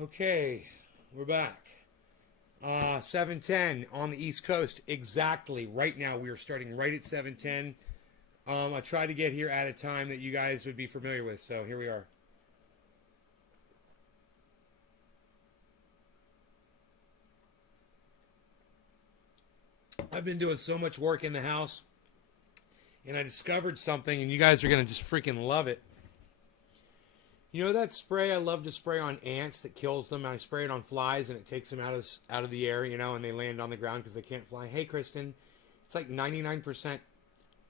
Okay, we're back. 7:10 on the East Coast. Exactly. Right now, we are starting right at 7:10. I tried to get here at a time that you guys would be familiar with, so here we are. I've been doing so much work in the house, and I discovered something, and you guys are going to just freaking love it. You know that spray I love to spray on ants that kills them? I spray it on flies and it takes them out of the air, and they land on the ground because they can't fly. Hey, Kristen, it's like 99%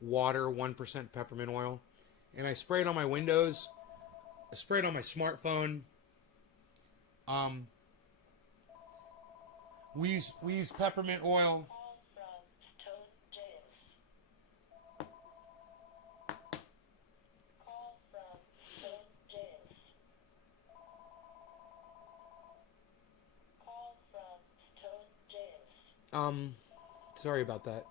water, 1% peppermint oil. And I spray it on my windows. I spray it on my smartphone. We use peppermint oil. Sorry about that.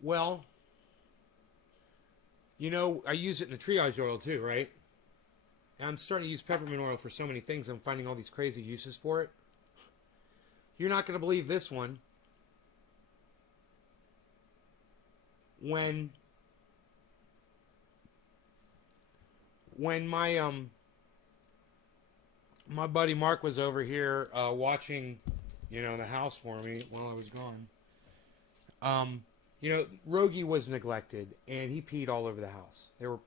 Well, I use it in the triage oil too, right? And I'm starting to use peppermint oil for so many things. I'm finding all these crazy uses for it. You're not going to believe this one. When my buddy Mark was over here watching, the house for me while I was gone. Rogie was neglected, and he peed all over the house. There were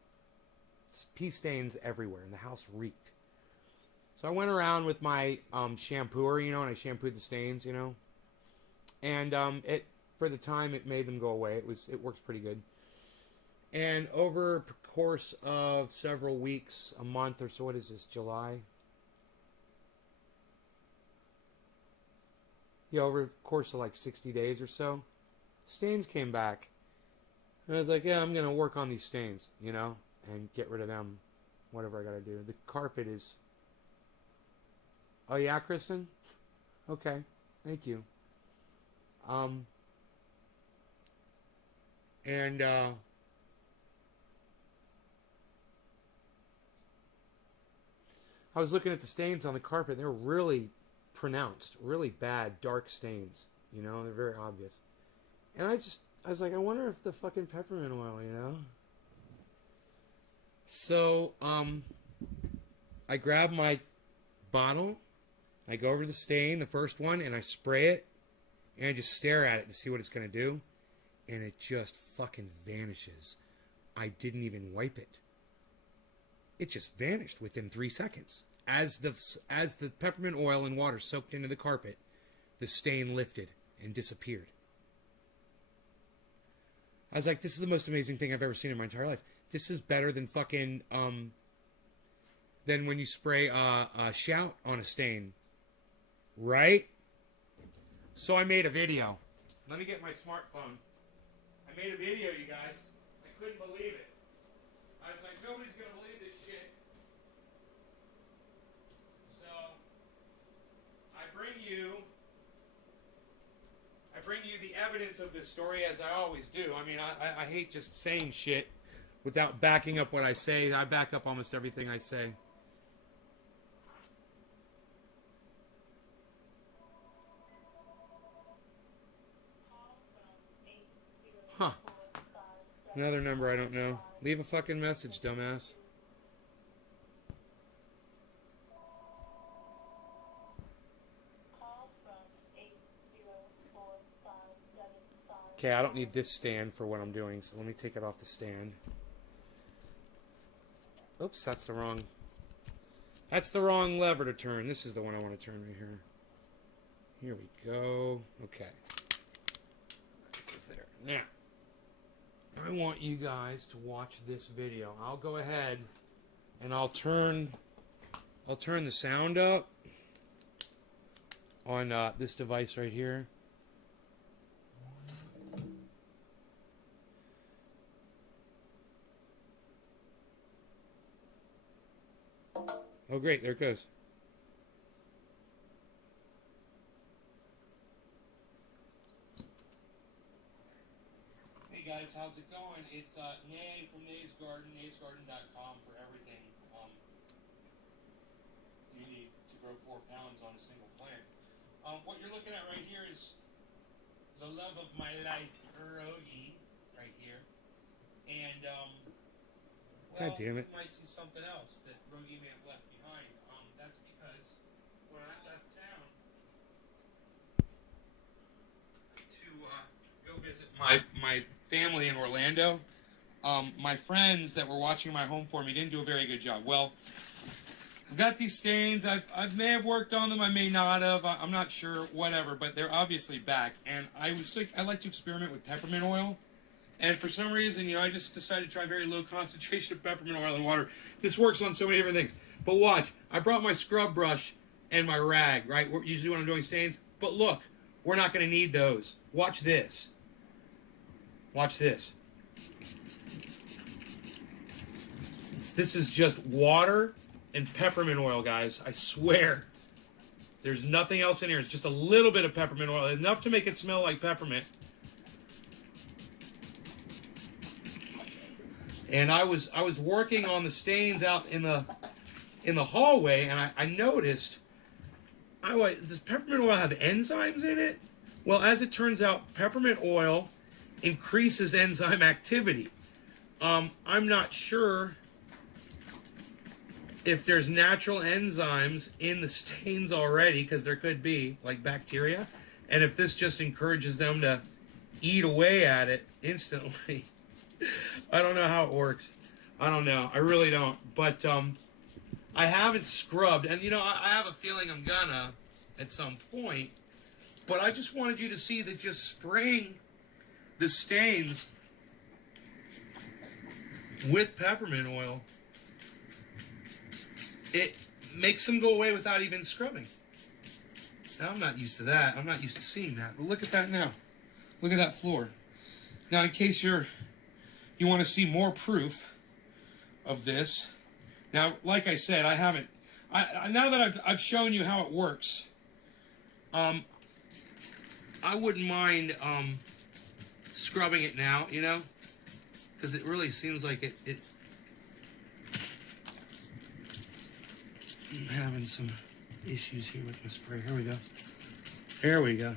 pee stains everywhere, and the house reeked. So I went around with my shampooer, and I shampooed the stains, and it for the time it made them go away. It works pretty good. And over a course of several weeks, a month or so, what is this, July? Yeah, over a course of like 60 days or so, stains came back. And I was like, yeah, I'm going to work on these stains, and get rid of them, whatever I got to do. The carpet is... Oh, yeah, Kristen? Okay, thank you. I was looking at the stains on the carpet. They were really pronounced, really bad, dark stains. They're very obvious. And I was like, I wonder if the fucking peppermint oil, So, I grab my bottle, I go over to the stain, the first one, and I spray it, and I just stare at it to see what it's going to do, and it just fucking vanishes. I didn't even wipe it. It just vanished within 3 seconds. As the peppermint oil and water soaked into the carpet, the stain lifted and disappeared. I was like, this is the most amazing thing I've ever seen in my entire life. This is better than fucking, than when you spray a shout on a stain. Right? So I made a video. Let me get my smartphone. I made a video, you guys. I couldn't believe it. I was like, nobody's going to believe this shit. So, I bring you the evidence of this story as I always do. I mean, I hate just saying shit without backing up what I say. I back up almost everything I say. Huh. Another number I don't know. Leave a fucking message, dumbass. Okay, I don't need this stand for what I'm doing, so let me take it off the stand. Oops, that's the wrong lever to turn. This is the one I want to turn right here. Here we go. Okay. There. Now, I want you guys to watch this video. I'll go ahead and I'll turn the sound up on this device right here. Oh, great. There it goes. Hey, guys. How's how's it going? It's Nay from Nay's Garden, naysgarden.com for everything you need to grow 4 pounds on a single plant. What you're looking at right here is the love of my life, Rogi, right here. And, well, God damn it. you might see something else that Rogi may have left behind. That's because when I left town to go visit my family in Orlando, my friends that were watching my home for me didn't do a very good job. Well, I've got these stains. I may have worked on them. I may not have. I'm not sure. Whatever. But they're obviously back. And I like to experiment with peppermint oil. And for some reason, I just decided to try very low concentration of peppermint oil in water. This works on so many different things. But watch. I brought my scrub brush and my rag, right? Usually when I'm doing stains. But look, we're not going to need those. Watch this. Watch this. This is just water and peppermint oil, guys. I swear. There's nothing else in here. It's just a little bit of peppermint oil. Enough to make it smell like peppermint. And I was working on the stains out in the hallway, and I noticed, does peppermint oil have enzymes in it? Well, as it turns out, peppermint oil increases enzyme activity. I'm not sure if there's natural enzymes in the stains already, because there could be, like bacteria, and if this just encourages them to eat away at it instantly. I don't know how it works. I don't know. I really don't. But I haven't scrubbed, and I have a feeling I'm gonna at some point, but I just wanted you to see that just spraying the stains with peppermint oil, it makes them go away without even scrubbing. Now, I'm not used to that. I'm not used to seeing that. But look at that now. Look at that floor. Now, in case you want to see more proof of this. Now, like I said, I haven't. Now that I've shown you how it works, I wouldn't mind scrubbing it now, because it really seems like it. I'm having some issues here with my spray. Here we go. Here we go.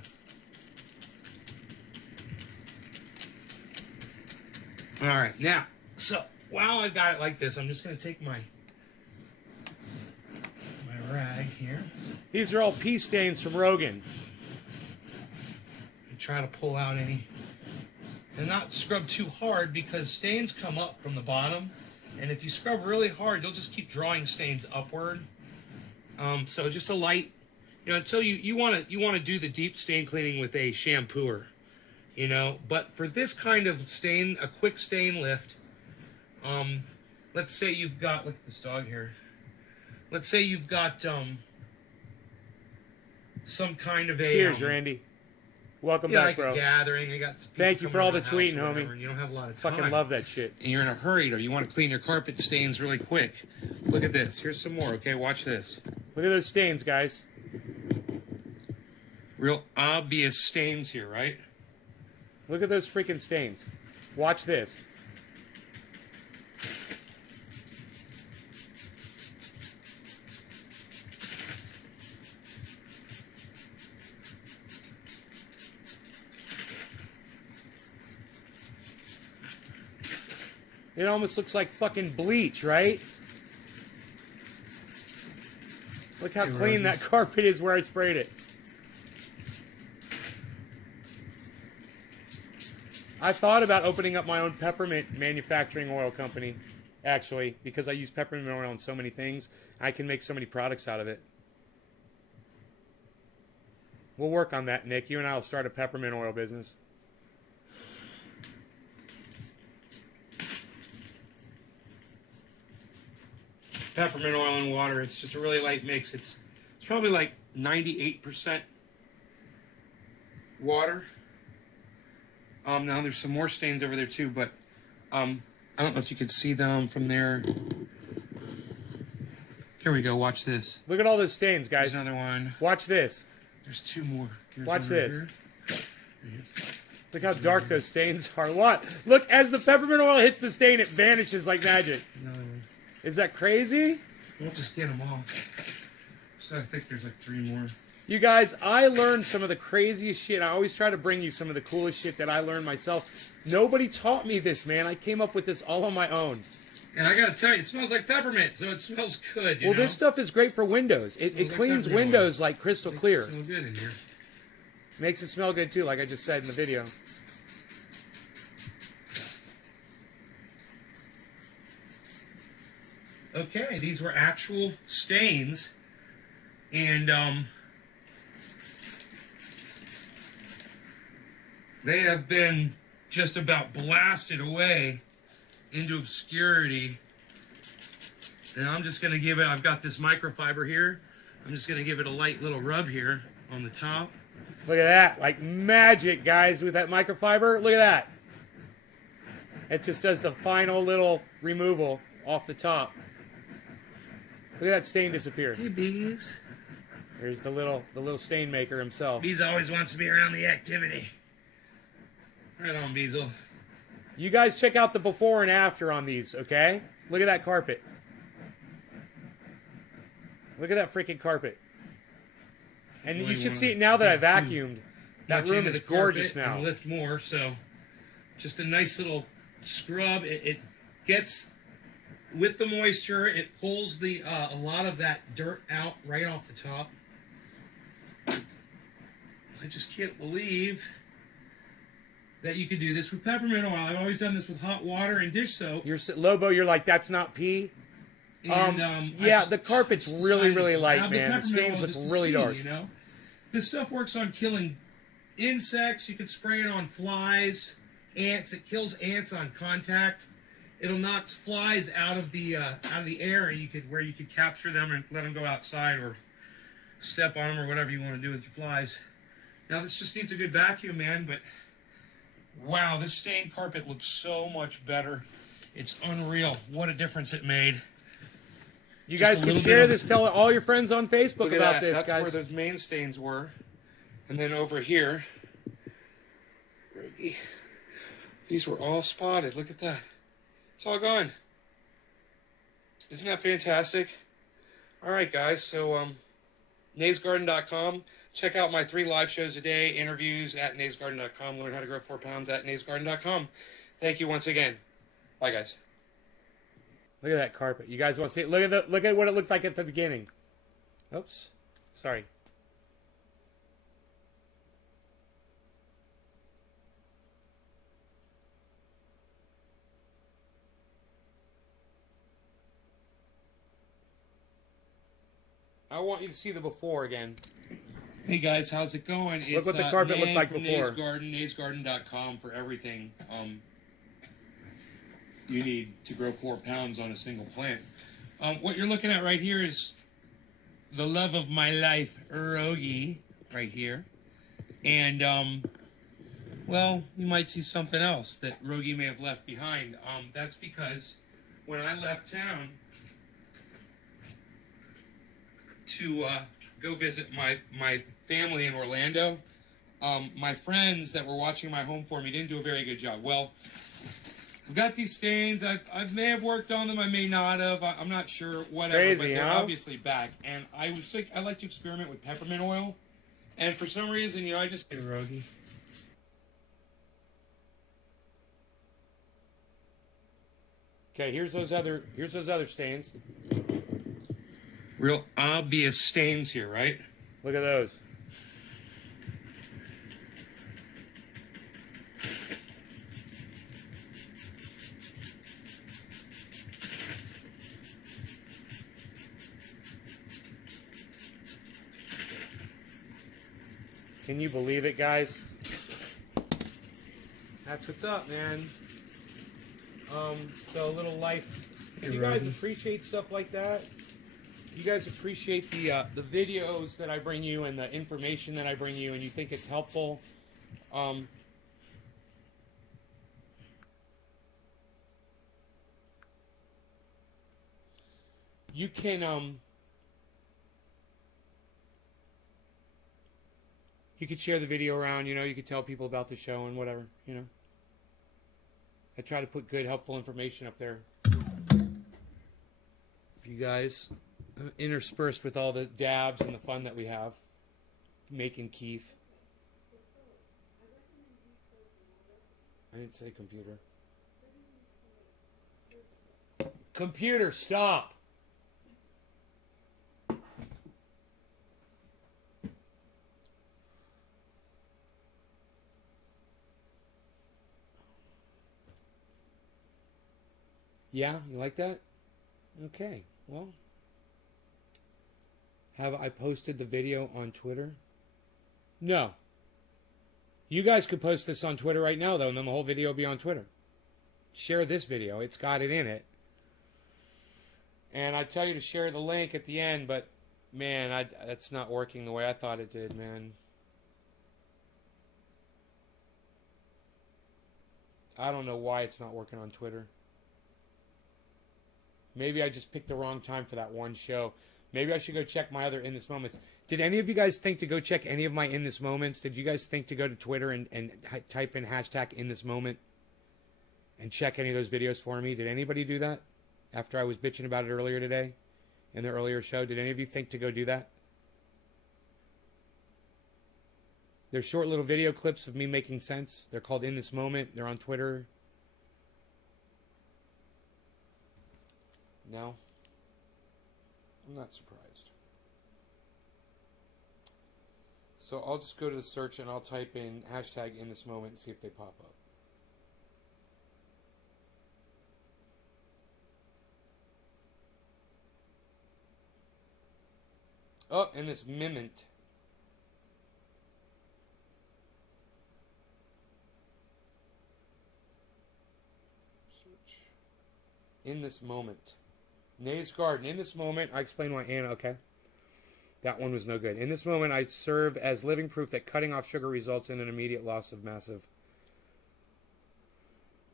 All right, now, so while I've got it like this, I'm just going to take my rag here. These are all pea stains from Rogan. And try to pull out any, and not scrub too hard, because stains come up from the bottom, and if you scrub really hard, you'll just keep drawing stains upward. So just a light, until you want to do the deep stain cleaning with a shampooer. But for this kind of stain, a quick stain lift, let's say you've got, look at this dog here. Let's say you've got some kind of a... Cheers, Randy. Welcome back, bro. A gathering. I got Thank you for all the tweeting, homie. And you don't have a lot of time. Fucking love that shit. And you're in a hurry, or you want to clean your carpet stains really quick. Look at this. Here's some more, okay? Watch this. Look at those stains, guys. Real obvious stains here, right? Look at those freaking stains. Watch this. It almost looks like fucking bleach, right? Look how clean that carpet is where I sprayed it. I thought about opening up my own peppermint manufacturing oil company, actually, because I use peppermint oil on so many things. I can make so many products out of it. We'll work on that, Nick. You and I will start a peppermint oil business. Peppermint oil and water. It's just a really light mix. It's probably like 98% water. Now there's some more stains over there too, but I don't know if you could see them from there. Here we go. Watch this. Look at all those stains, guys. There's another one. Watch this. There's two more. Watch this. Look Look how dark those stains are. What? Look, as the peppermint oil hits the stain, it vanishes like magic. No, Is that crazy? we'll just get them all. So I think there's like 3 more. You guys, I learned some of the craziest shit. I always try to bring you some of the coolest shit that I learned myself. Nobody taught me this, man. I came up with this all on my own. And I gotta tell you, it smells like peppermint, so it smells good. Well, this stuff is great for windows. It Smells like cleans peppermint windows like crystal clear. It smells good in here. Makes it smell good too, like I just said in the video. Okay, these were actual stains, and they have been just about blasted away into obscurity. And I'm just gonna give it, I've got this microfiber here, I'm just gonna give it a light little rub here on the top. Look at that, like magic, guys, with that microfiber. Look at that. It just does the final little removal off the top. Look at that stain disappear. Hey, Bees. There's the little stain maker himself. Bees always wants to be around the activity. Right on, Beezle. You guys check out the before and after on these, okay? Look at that carpet. Look at that freaking carpet. And you should see it now that I vacuumed. That Much room into is the carpet gorgeous now. and lift more, so just a nice little scrub. It gets with the moisture. It pulls the a lot of that dirt out right off the top. I just can't believe that you could do this with peppermint oil. I've always done this with hot water and dish soap. Lobo, you're like, that's not pee? And, yeah, the carpet's really, really light, man. The peppermint stains oil look just to really see, dark. You know, this stuff works on killing insects. You can spray it on flies, ants. It kills ants on contact. It'll knock flies out of the air. Where you could capture them and let them go outside or step on them or whatever you want to do with your flies. Now this just needs a good vacuum, man. But wow, this stained carpet looks so much better. It's unreal. What a difference it made. You Just guys a can little share bit of- this. Tell all your friends on Facebook Look at about that. this, That's guys. where those main stains were. And then over here, these were all spotted. Look at that. It's all gone. Isn't that fantastic? All right, guys. So, naysgarden.com. Check out my 3 live shows a day, interviews at naysgarden.com. Learn how to grow 4 pounds at naysgarden.com. Thank you once again. Bye, guys. Look at that carpet. You guys want to see it? Look at what it looked like at the beginning. Oops. Sorry. I want you to see the before again. Hey guys, how's it going? Look what the carpet looked like before. Nays Garden, naysgarden.com for everything you need to grow 4 pounds on a single plant. What you're looking at right here is the love of my life, Rogi, right here. And, well, you might see something else that Rogi may have left behind. That's because when I left town to go visit my family in Orlando, my friends that were watching my home for me didn't do a very good job. Well, I've got these stains. I may have worked on them. I may not have. I'm not sure. Whatever. Crazy, but they're huh? obviously back. And I like to experiment with peppermint oil. And for some reason, you know, I just... Hey, Rogi. Okay, here's those other stains. Real obvious stains here, right? Look at those. Can you believe it, guys? That's what's up, man. So a little life. Hey, You guys Rogi. appreciate stuff like that? You guys appreciate the videos that I bring you and the information that I bring you, and you think it's helpful? You can you could share the video around, you know, you could tell people about the show and whatever, you know. I try to put good, helpful information up there for you guys, interspersed with all the dabs and the fun that we have making Keef. I didn't say computer. Computer, stop! Yeah, you like that? Okay, well. Have I posted the video on Twitter? No. You guys could post this on Twitter right now, though, and then the whole video will be on Twitter. Share this video. It's got it in it. And I tell you to share the link at the end, but, man, that's not working the way I thought it did, man. I don't know why it's not working on Twitter. Maybe I just picked the wrong time for that one show. Maybe I should go check my other In This Moments. Did any of you guys think to go check any of my In This Moments? Did you guys think to go to Twitter and type in hashtag In This Moment and check any of those videos for me? Did anybody do that after I was bitching about it earlier today in the earlier show? Did any of you think to go do that? They're short little video clips of me making sense. They're called In This Moment. They're on Twitter. No? I'm not surprised. So I'll just go to the search and I'll type in hashtag In This Moment and see if they pop up. Oh, In This Moment. Search. In This Moment. Nays Garden. In This Moment, I explain why Anna, okay. That one was no good. In this moment, I serve as living proof that cutting off sugar results in an immediate loss of massive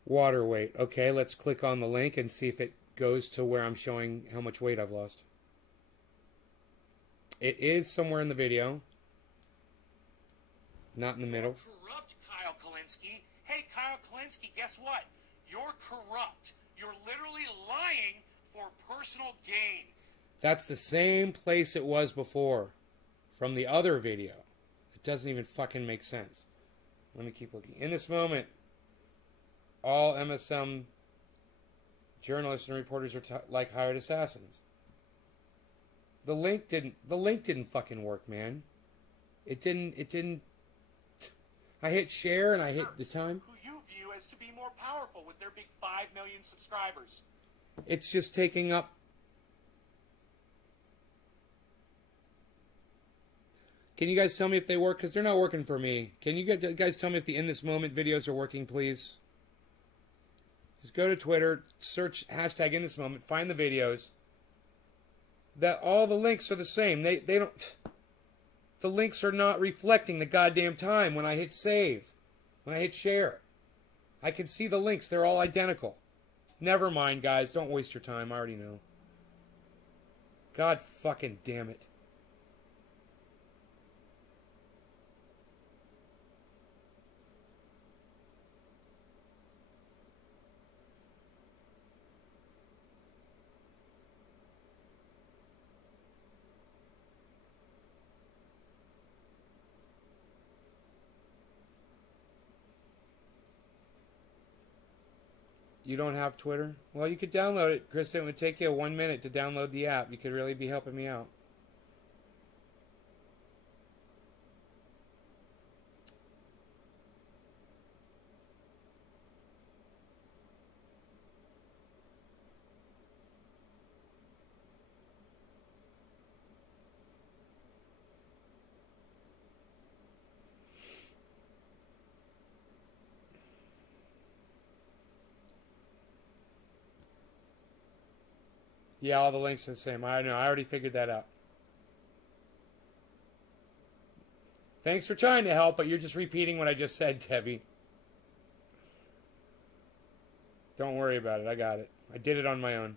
water weight. Okay, let's click on the link and see if it goes to where I'm showing how much weight I've lost. It is somewhere in the video. Not in the middle. You're corrupt, Kyle Kulinski. Hey, Kyle Kulinski, guess what? You're corrupt. You're literally lying for personal gain. That's the same place it was before from the other video. It doesn't even fucking make sense. Let me keep looking. In this moment, all MSM journalists and reporters are like hired assassins. The link didn't fucking work, man. It didn't. I hit share and I hit the time. Who you view as to be more powerful with their big 5 million subscribers. It's just taking up. Can you guys tell me if they work? Because they're not working for me. Can you guys tell me if the In This Moment videos are working, please? Just go to Twitter, search hashtag In This Moment, find the videos. That all the links are the same. They don't. The links are not reflecting the goddamn time when I hit save, when I hit share. I can see the links. They're all identical. Never mind, guys. Don't waste your time. I already know. God fucking damn it. You don't have Twitter? Well, you could download it, Kristen. It would take you 1 minute to download the app. You could really be helping me out. Yeah, all the links are the same. I know. I already figured that out. Thanks for trying to help, but you're just repeating what I just said, Tevi. Don't worry about it. I got it. I did it on my own.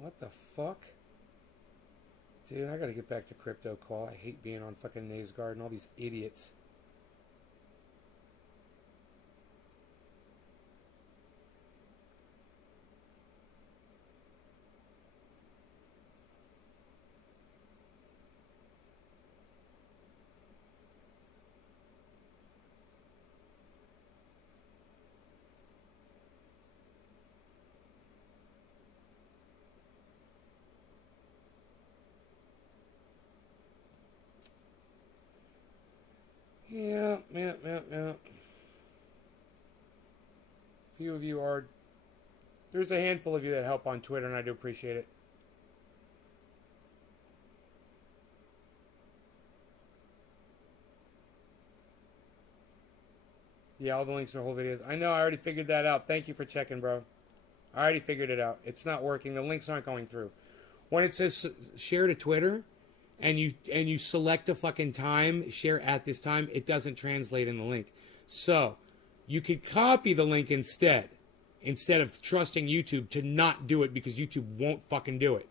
What the fuck? Dude, I gotta get back to Crypto Call. I hate being on fucking NazeGuard and all these idiots. Yeah. Few of you are. There's a handful of you that help on Twitter, and I do appreciate it. Yeah, all the links are whole videos. I know, I already figured that out. Thank you for checking, bro. I already figured it out. It's not working. The links aren't going through. When it says share to Twitter, and you select a fucking time, share at this time, it doesn't translate in the link. So you could copy the link instead of trusting YouTube to not do it because YouTube won't fucking do it.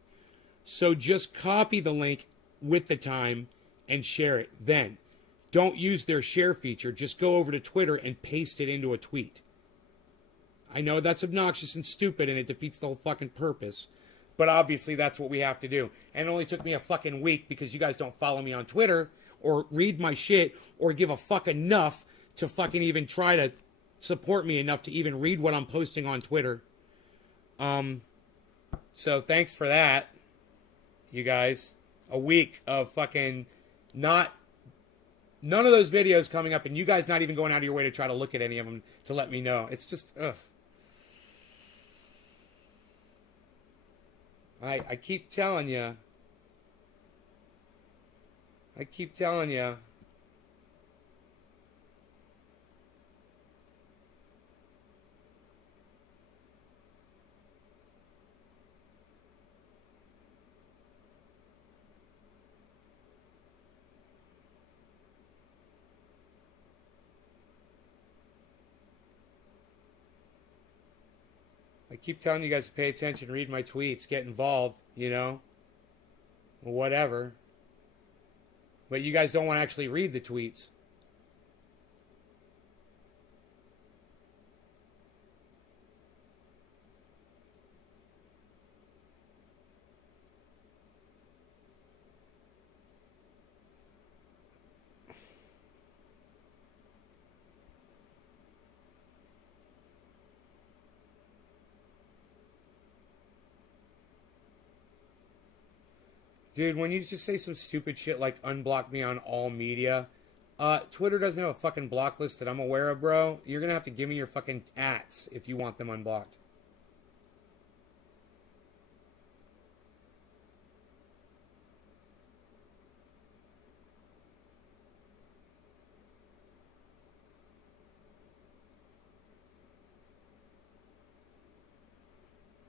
So just copy the link with the time and share it. Then don't use their share feature. Just go over to Twitter and paste it into a tweet. I know that's obnoxious and stupid and it defeats the whole fucking purpose. But obviously that's what we have to do. And it only took me a fucking week because you guys don't follow me on Twitter or read my shit or give a fuck enough to fucking even try to support me enough to even read what I'm posting on Twitter. So thanks for that, you guys. A week of fucking none of those videos coming up and you guys not even going out of your way to try to look at any of them to let me know. It's just, ugh. I keep telling you. I keep telling you. I keep telling you guys to pay attention, read my tweets, get involved, you know, whatever. But you guys don't want to actually read the tweets. Dude, when you just say some stupid shit like unblock me on all media, Twitter doesn't have a fucking block list that I'm aware of, bro. You're gonna have to give me your fucking ats if you want them unblocked.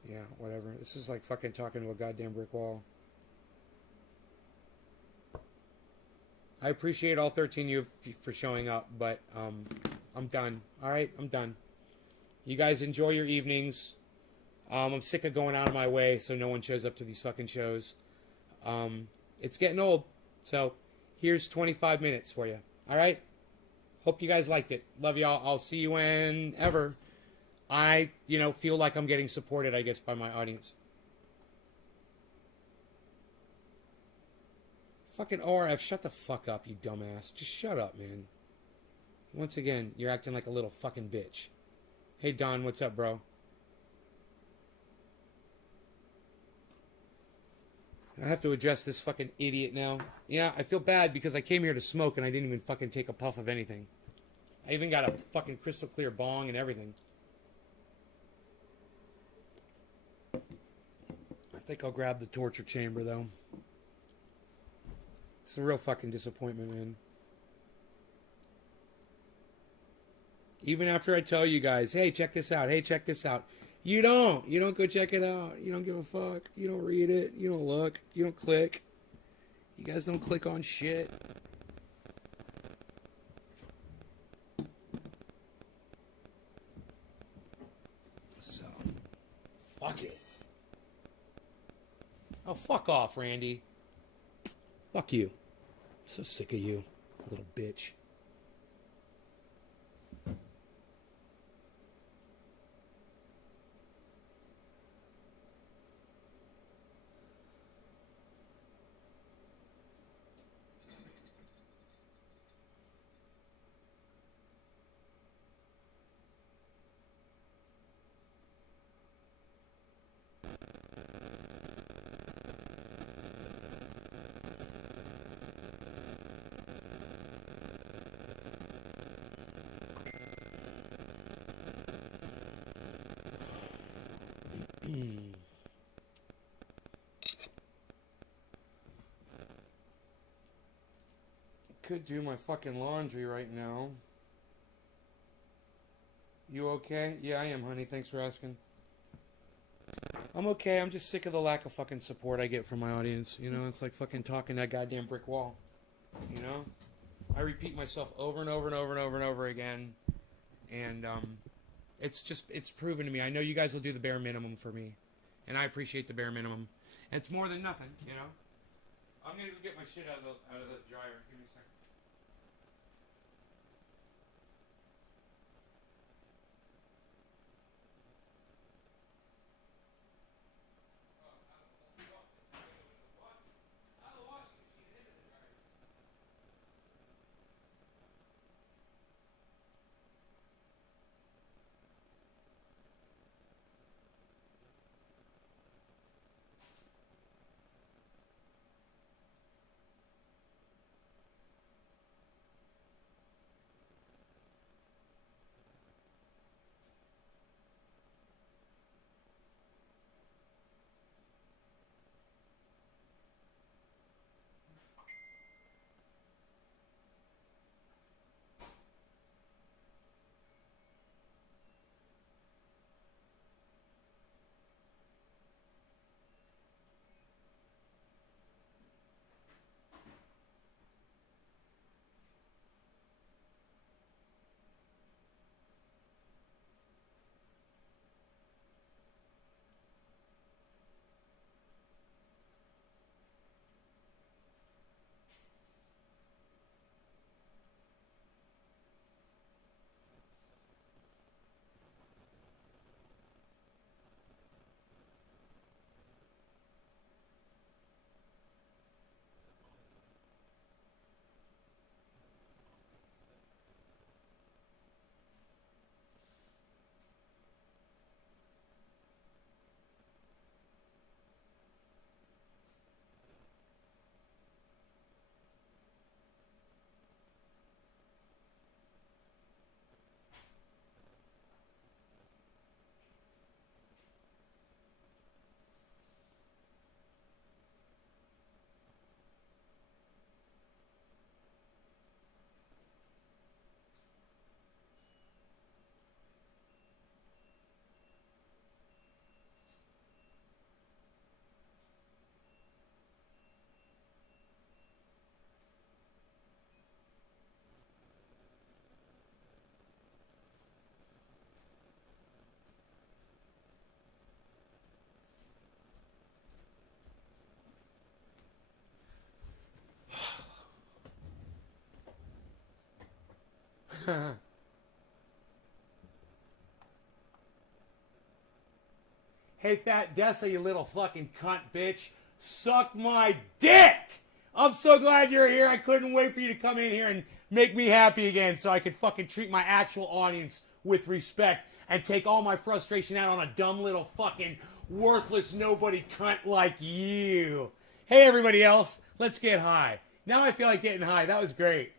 Yeah, whatever. This is like fucking talking to a goddamn brick wall. I appreciate all 13 of you for showing up, but I'm done. All right, I'm done. You guys enjoy your evenings. I'm sick of going out of my way so no one shows up to these fucking shows. It's getting old, so here's 25 minutes for you. All right? Hope you guys liked it. Love y'all. I'll see you whenever I, feel like I'm getting supported, I guess, by my audience. Fucking ORF, shut the fuck up, you dumbass. Just shut up, man. Once again, you're acting like a little fucking bitch. Hey, Don, what's up, bro? I have to address this fucking idiot now. Yeah, I feel bad because I came here to smoke and I didn't even fucking take a puff of anything. I even got a fucking crystal clear bong and everything. I think I'll grab the torture chamber, though. It's a real fucking disappointment, man. Even after I tell you guys, hey, check this out. Hey, check this out. You don't. You don't go check it out. You don't give a fuck. You don't read it. You don't look. You don't click. You guys don't click on shit. So, fuck it. Oh, fuck off, Randy. Fuck you. I'm so sick of you, little bitch. Could do my fucking laundry right now. You okay? Yeah, I am, honey. Thanks for asking. I'm okay. I'm just sick of the lack of fucking support I get from my audience. You know, it's like fucking talking to that goddamn brick wall. You know? I repeat myself over and over and over and over and over again. And, it's proven to me. I know you guys will do the bare minimum for me. And I appreciate the bare minimum. And it's more than nothing, you know? I'm gonna go get my shit out of the dryer. Give me a second. Hey, Fat Dessa, you little fucking cunt bitch. Suck my dick! I'm so glad you're here. I couldn't wait for you to come in here and make me happy again so I could fucking treat my actual audience with respect and take all my frustration out on a dumb little fucking worthless nobody cunt like you. Hey, everybody else, let's get high. Now I feel like getting high. That was great.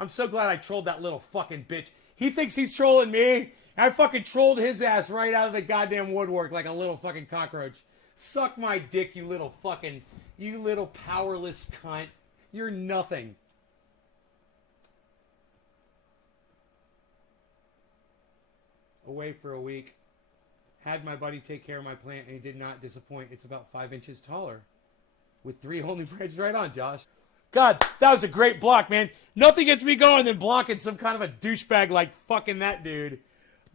I'm so glad I trolled that little fucking bitch. He thinks he's trolling me. I fucking trolled his ass right out of the goddamn woodwork like a little fucking cockroach. Suck my dick, you little powerless cunt. You're nothing. Away for a week. Had my buddy take care of my plant and he did not disappoint. It's about 5 inches taller. With 3 whole new branches. Right on, Josh. God, that was a great block, man. Nothing gets me going than blocking some kind of a douchebag like fucking that dude.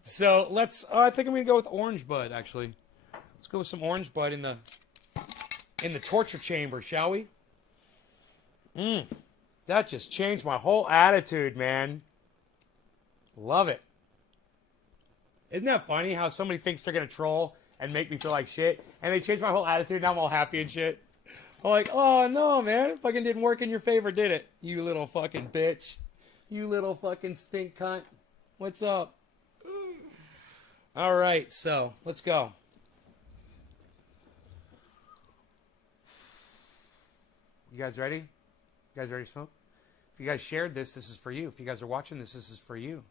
So let's, I think I'm going to go with Orange Bud, actually. Let's go with some Orange Bud in the in the torture chamber, shall we? That just changed my whole attitude, man. Love it. Isn't that funny how somebody thinks they're going to troll and make me feel like shit, and they change my whole attitude, now I'm all happy and shit. I'm like, oh, no, man. It fucking didn't work in your favor, did it? You little fucking bitch. You little fucking stink cunt. What's up? All right, so let's go. You guys ready? You guys ready to smoke? If you guys shared this, this is for you. If you guys are watching this, this is for you.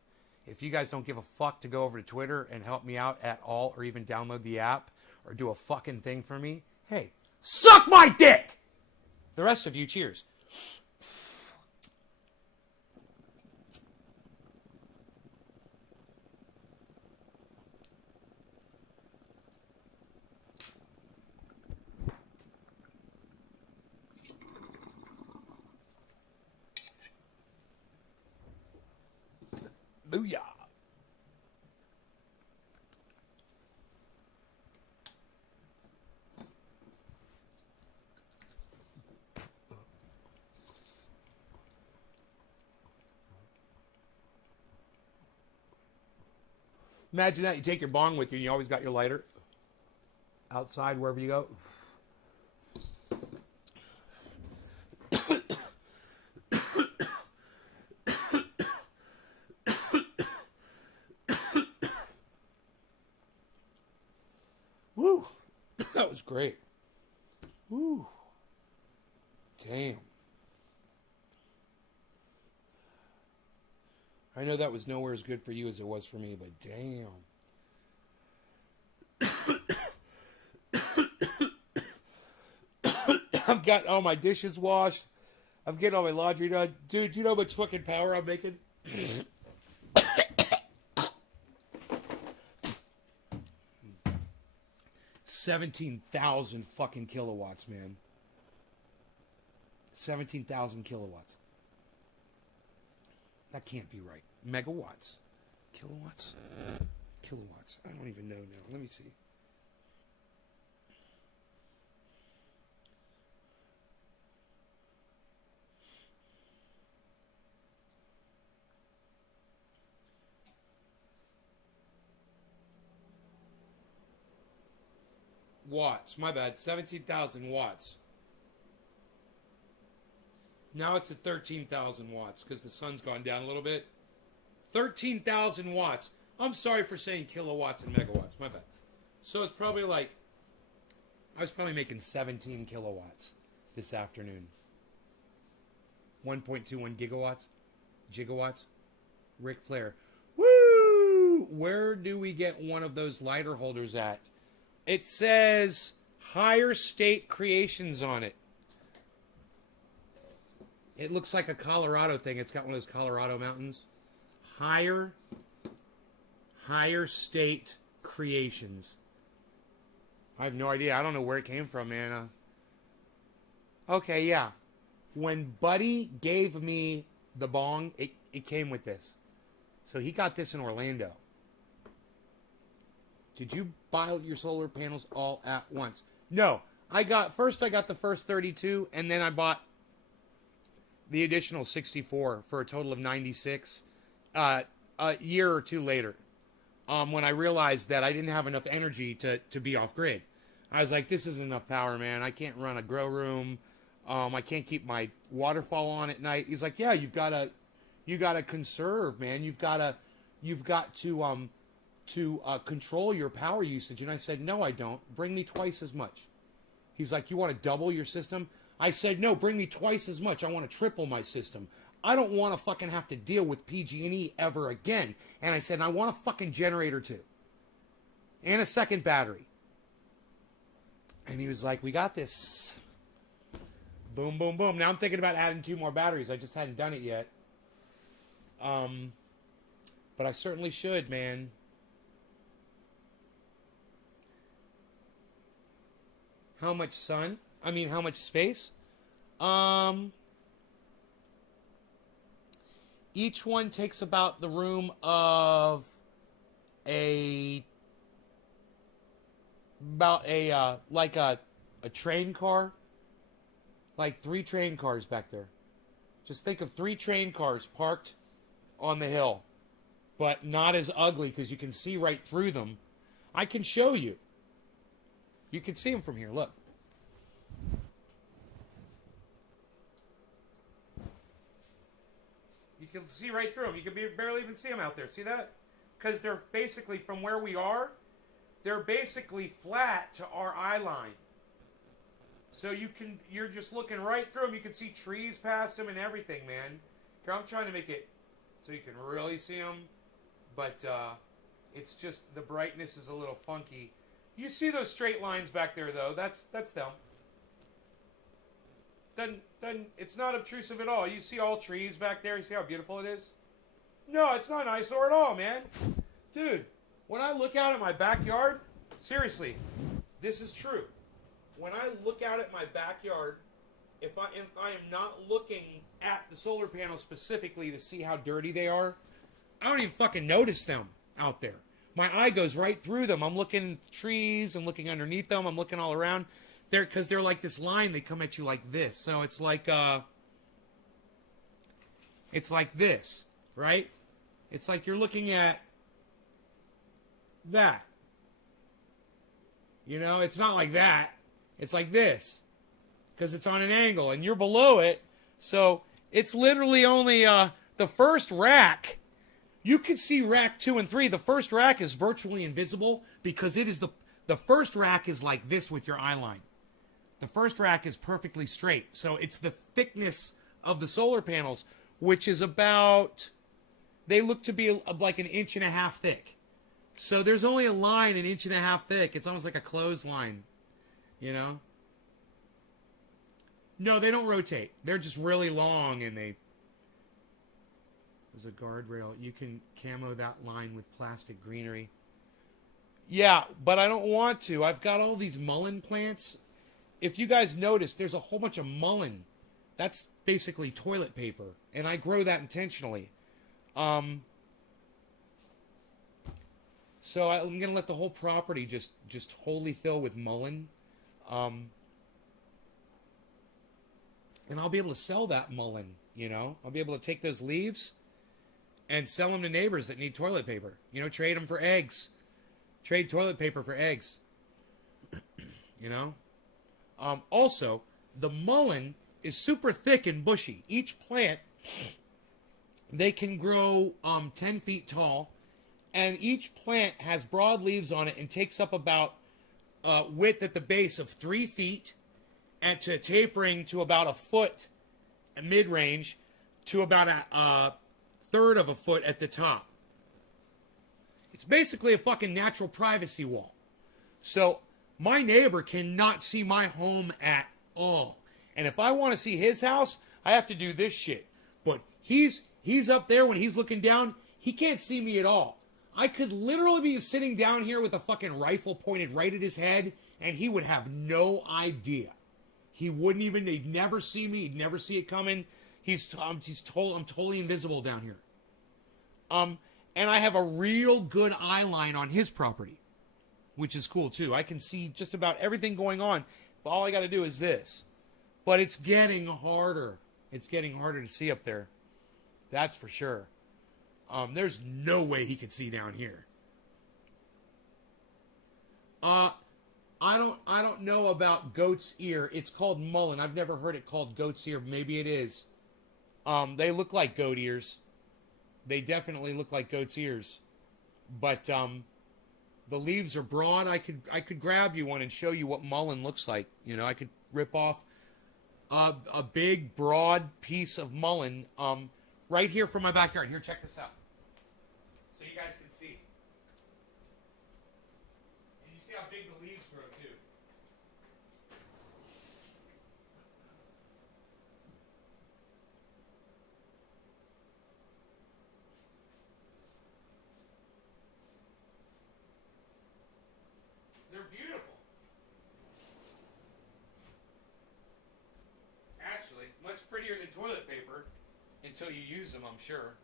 If you guys don't give a fuck to go over to Twitter and help me out at all, or even download the app or do a fucking thing for me, hey, suck my dick! The rest of you, cheers. Booyah. Imagine that. You take your bong with you and you always got your lighter outside wherever you go. Woo. That was great. Woo. Damn. I know that was nowhere as good for you as it was for me, but damn. I've got all my dishes washed. I'm getting all my laundry done. Dude, do you know how much fucking power I'm making? 17,000 fucking kilowatts, man. 17,000 kilowatts. That can't be right. Megawatts. Kilowatts? Kilowatts. I don't even know now. Let me see. Watts. My bad. 17,000 watts. Now it's at 13,000 watts because the sun's gone down a little bit. 13,000 watts. I'm sorry for saying kilowatts and megawatts. My bad. So it's probably like, I was probably making 17 kilowatts this afternoon. 1.21 gigawatts. Ric Flair. Woo! Where do we get one of those lighter holders at? It says Higher State Creations on it. It looks like a Colorado thing. It's got one of those Colorado mountains. Higher State Creations. I have no idea. I don't know where it came from, man. Okay, yeah. When Buddy gave me the bong, it came with this. So he got this in Orlando. Did you buy your solar panels all at once? No. I got the first 32, and then I bought the additional 64 for a total of 96 a year or two later, when I realized that I didn't have enough energy to be off grid. I was like, this isn't enough power, man. I can't run a grow room. I can't keep my waterfall on at night. He's like, yeah, you gotta conserve, man. You've got to control your power usage. And I said, no, I don't. Bring me twice as much. He's like, you want to double your system? I said, no, bring me twice as much. I want to triple my system. I don't want to fucking have to deal with PG&E ever again. And I said, I want a fucking generator too. And a second battery. And he was like, we got this. Boom, boom, boom. Now I'm thinking about adding 2 more batteries. I just hadn't done it yet. But I certainly should, man. How much sun? I mean, how much space? Each one takes about the room of like a a train car, like 3 train cars back there. Just think of 3 train cars parked on the hill, but not as ugly because you can see right through them. I can show you. You can see them from here. Look. You can see right through them. You can barely even see them out there. See that? Because they're basically, from where we are, they're basically flat to our eye line. So you're just looking right through them. You can see trees past them and everything, man. Here, I'm trying to make it so you can really see them. But it's just, the brightness is a little funky. You see those straight lines back there, though. That's them. It's not obtrusive at all. You see all trees back there. You see how beautiful it is? No, it's not an eyesore at all, man. Dude, when I look out at my backyard, seriously, this is true. When I look out at my backyard, if I am not looking at the solar panels specifically to see how dirty they are, I don't even fucking notice them out there. My eye goes right through them. I'm looking at trees, I'm looking underneath them, I'm looking all around. Because they're like this line, they come at you like this. So it's like this, right? It's like you're looking at that. You know, it's not like that. It's like this. Because it's on an angle, and you're below it. So it's literally only the first rack. You can see rack 2 and 3. The first rack is virtually invisible because it is the first rack is like this with your eye line. The first rack is perfectly straight. So it's the thickness of the solar panels, which is about, they look to be like 1.5 inches thick. So there's only a line 1.5 inches thick. It's almost like a clothesline, you know? No, they don't rotate. They're just really long, and there's a guardrail. You can camo that line with plastic greenery. Yeah, but I don't want to. I've got all these mullein plants. If you guys notice, there's a whole bunch of mullein. That's basically toilet paper, and I grow that intentionally. So I'm gonna let the whole property just totally fill with mullein, and I'll be able to sell that mullein. You know, I'll be able to take those leaves and sell them to neighbors that need toilet paper. You know, trade them for eggs. Trade toilet paper for eggs. You know. Also, the mullein is super thick and bushy. Each plant, they can grow 10 feet tall, and each plant has broad leaves on it and takes up about width at the base of 3 feet, and to tapering to about a foot mid-range to about a third of a foot at the top. It's basically a fucking natural privacy wall. So my neighbor cannot see my home at all. And if I want to see his house, I have to do this shit. But he's up there when he's looking down. He can't see me at all. I could literally be sitting down here with a fucking rifle pointed right at his head, and he would have no idea. He wouldn't even, he'd never see me. He'd never see it coming. I'm totally invisible down here. And I have a real good eye line on his property, which is cool too. I can see just about everything going on, but all I got to do is this. But it's getting harder. It's getting harder to see up there. That's for sure. There's no way he could see down here. I don't know about goat's ear. It's called mullein. I've never heard it called goat's ear. Maybe it is. They look like goat ears. They definitely look like goat's ears. But the leaves are broad. I could grab you one and show you what mullein looks like. You know, I could rip off a big broad piece of mullein right here from my backyard. Here, check this out, so you guys can see. And you see how big the leaves grow too. They're beautiful. Actually, much prettier than toilet paper until you use them, I'm sure.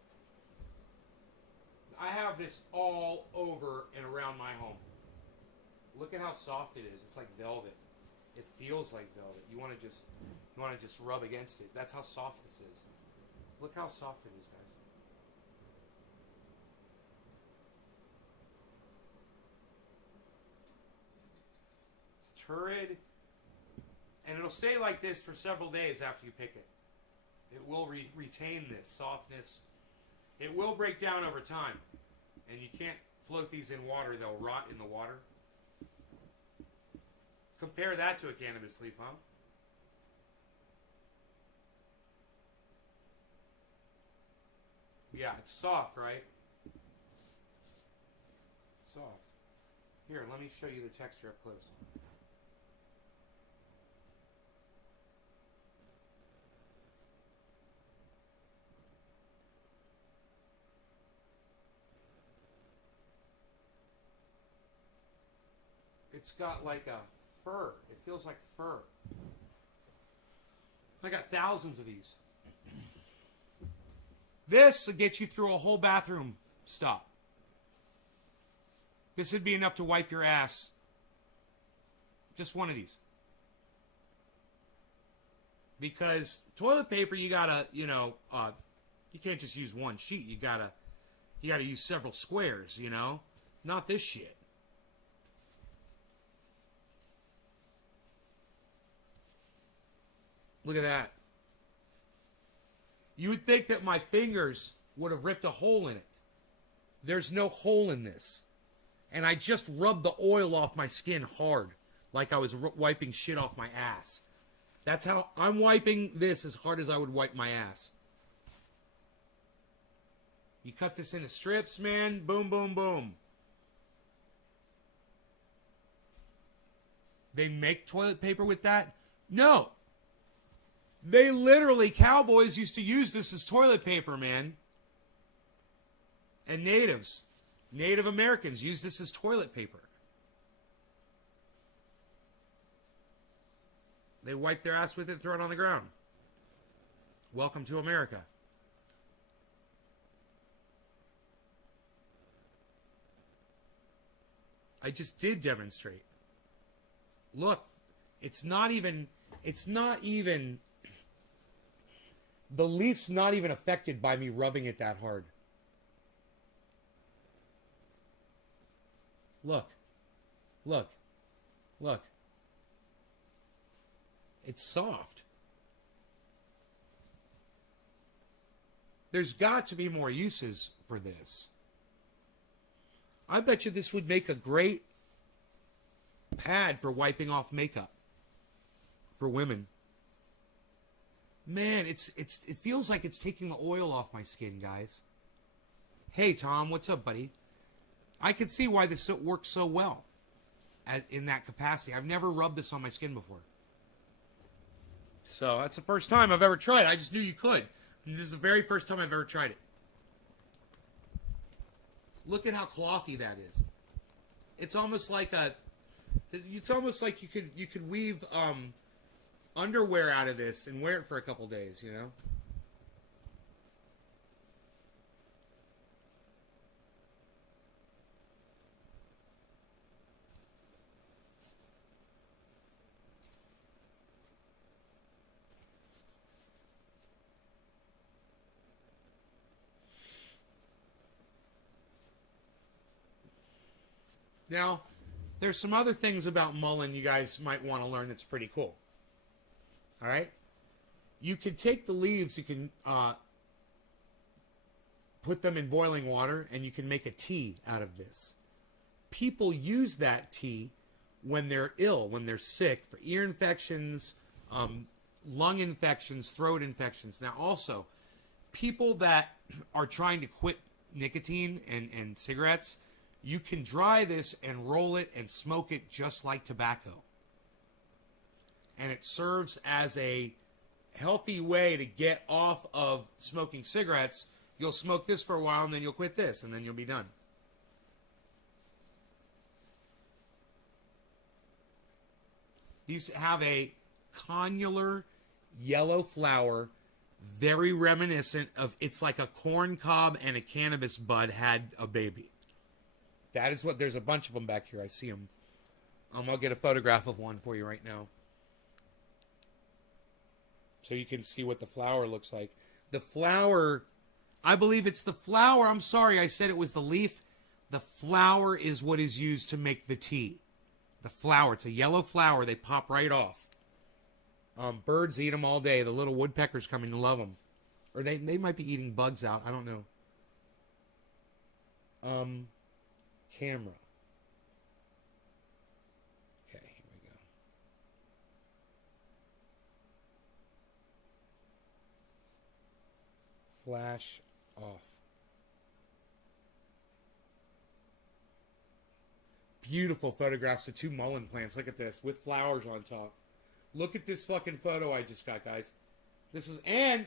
I have this all over and around my home. Look at how soft it is. It's like velvet. It feels like velvet. You want to just rub against it. That's how soft this is. Look how soft it is, guys. It's turrid, and it'll stay like this for several days after you pick it. It will retain this softness. It will break down over time, and you can't float these in water. They'll rot in the water. Compare that to a cannabis leaf, huh? Yeah, it's soft, right? Soft. Here, let me show you the texture up close. It's got like a fur. It feels like fur. I got thousands of these. This will get you through a whole bathroom stop. This would be enough to wipe your ass. Just one of these. Because toilet paper, you gotta, you can't just use one sheet. You gotta use several squares, Not this shit. Look at that. You would think that my fingers would have ripped a hole in it. There's no hole in this. And I just rubbed the oil off my skin hard, like I was wiping shit off my ass. That's how I'm wiping this as hard as I would wipe my ass. You cut this into strips, man. Boom, boom, boom. They make toilet paper with that? No. They literally, cowboys used to use this as toilet paper, man. And Native Americans use this as toilet paper. They wipe their ass with it, throw it on the ground. Welcome to America. I just did demonstrate. Look, it's not even, the leaf's not even affected by me rubbing it that hard. Look. Look. Look. It's soft. There's got to be more uses for this. I bet you this would make a great pad for wiping off makeup for women. Man, it feels like it's taking the oil off my skin, guys. Hey, Tom, what's up, buddy? I can see why this works so well in that capacity. I've never rubbed this on my skin before. So that's the first time I've ever tried it. I just knew you could. And this is the very first time I've ever tried it. Look at how clothy that is. It's almost like you could weave underwear out of this and wear it for a couple days, Now, there's some other things about mullein you guys might want to learn that's pretty cool. All right? You can take the leaves, you can put them in boiling water, and you can make a tea out of this. People use that tea when they're ill, when they're sick, for ear infections, lung infections, throat infections. Now, also, people that are trying to quit nicotine and cigarettes, you can dry this and roll it and smoke it just like tobacco. And it serves as a healthy way to get off of smoking cigarettes. You'll smoke this for a while, and then you'll quit this, and then you'll be done. These have a connular yellow flower, very reminiscent of, it's like a corn cob and a cannabis bud had a baby. That is what, there's a bunch of them back here. I see them. I'll get a photograph of one for you right now. so you can see what the flower looks like. The flower, I believe it's the flower. I'm sorry, I said it was the leaf. The flower is what is used to make the tea. The flower, it's a yellow flower. They pop right off. Birds eat them all day. The little woodpeckers come and love them. Or they might be eating bugs out. I don't know. Camera. Okay, here we go. Flash off. Beautiful photographs of 2 mullein plants. Look at this, with flowers on top. Look at this fucking photo I just got, guys. This is and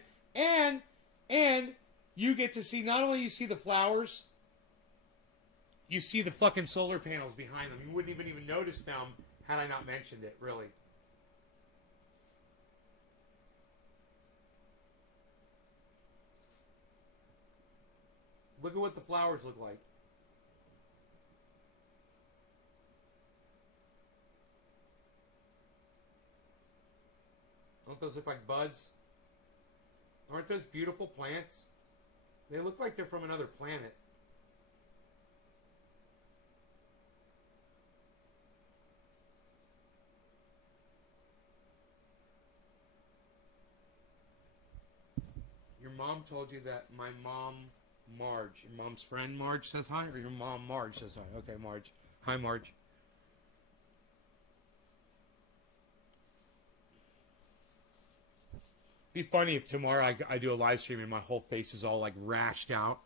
you get to see, not only you see the flowers, you see the fucking solar panels behind them. You wouldn't even notice them had I not mentioned it, really. Look at what the flowers look like. Don't those look like buds? Aren't those beautiful plants? They look like they're from another planet. Your mom told you that my mom, Marge, your mom's friend Marge says hi, or your mom Marge says hi? Okay, Marge. Hi, Marge. Be funny if tomorrow I do a live stream and my whole face is all like rashed out.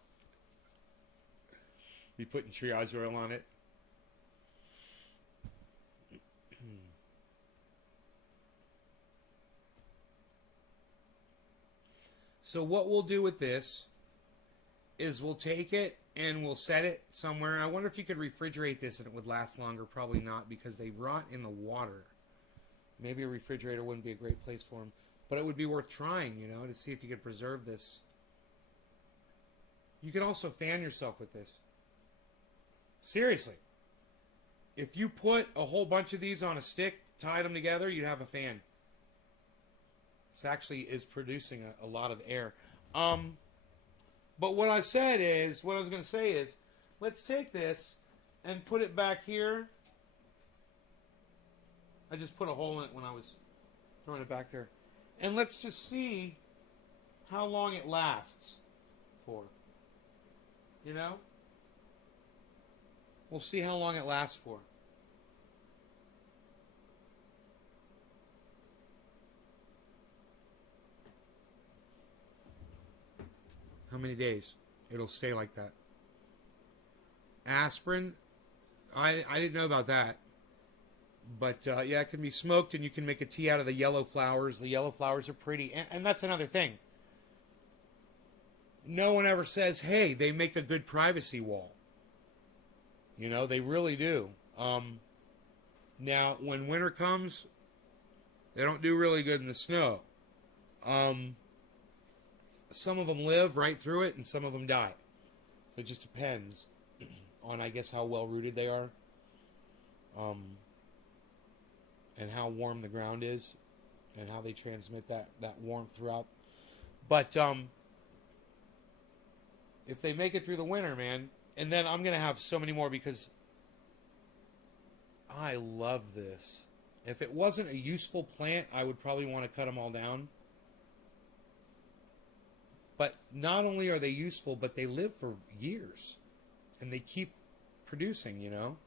Be putting triage oil on it. So what we'll do with this is we'll take it and we'll set it somewhere. I wonder if you could refrigerate this and it would last longer. Probably not, because they rot in the water. Maybe a refrigerator wouldn't be a great place for them. But it would be worth trying, you know, to see if you could preserve this. You could also fan yourself with this. Seriously. If you put a whole bunch of these on a stick, tied them together, you'd have a fan. This actually is producing a lot of air. But what I was going to say is, let's take this and put it back here. I just put a hole in it when I was throwing it back there. And let's just see how long it lasts for. You know? We'll see how long it lasts for. How many days? It'll stay like that. Aspirin? I didn't know about that. But, yeah, it can be smoked, and you can make a tea out of the yellow flowers. The yellow flowers are pretty. And that's another thing. No one ever says, hey, they make a good privacy wall. You know, they really do. Now, when winter comes, they don't do really good in the snow. Some of them live right through it, and some of them die. So it just depends on, I guess, how well-rooted they are. And how warm the ground is, and how they transmit that warmth throughout. But if they make it through the winter, man, and then I'm going to have so many more because I love this. If it wasn't a useful plant, I would probably want to cut them all down. But not only are they useful, but they live for years. And they keep producing, you know.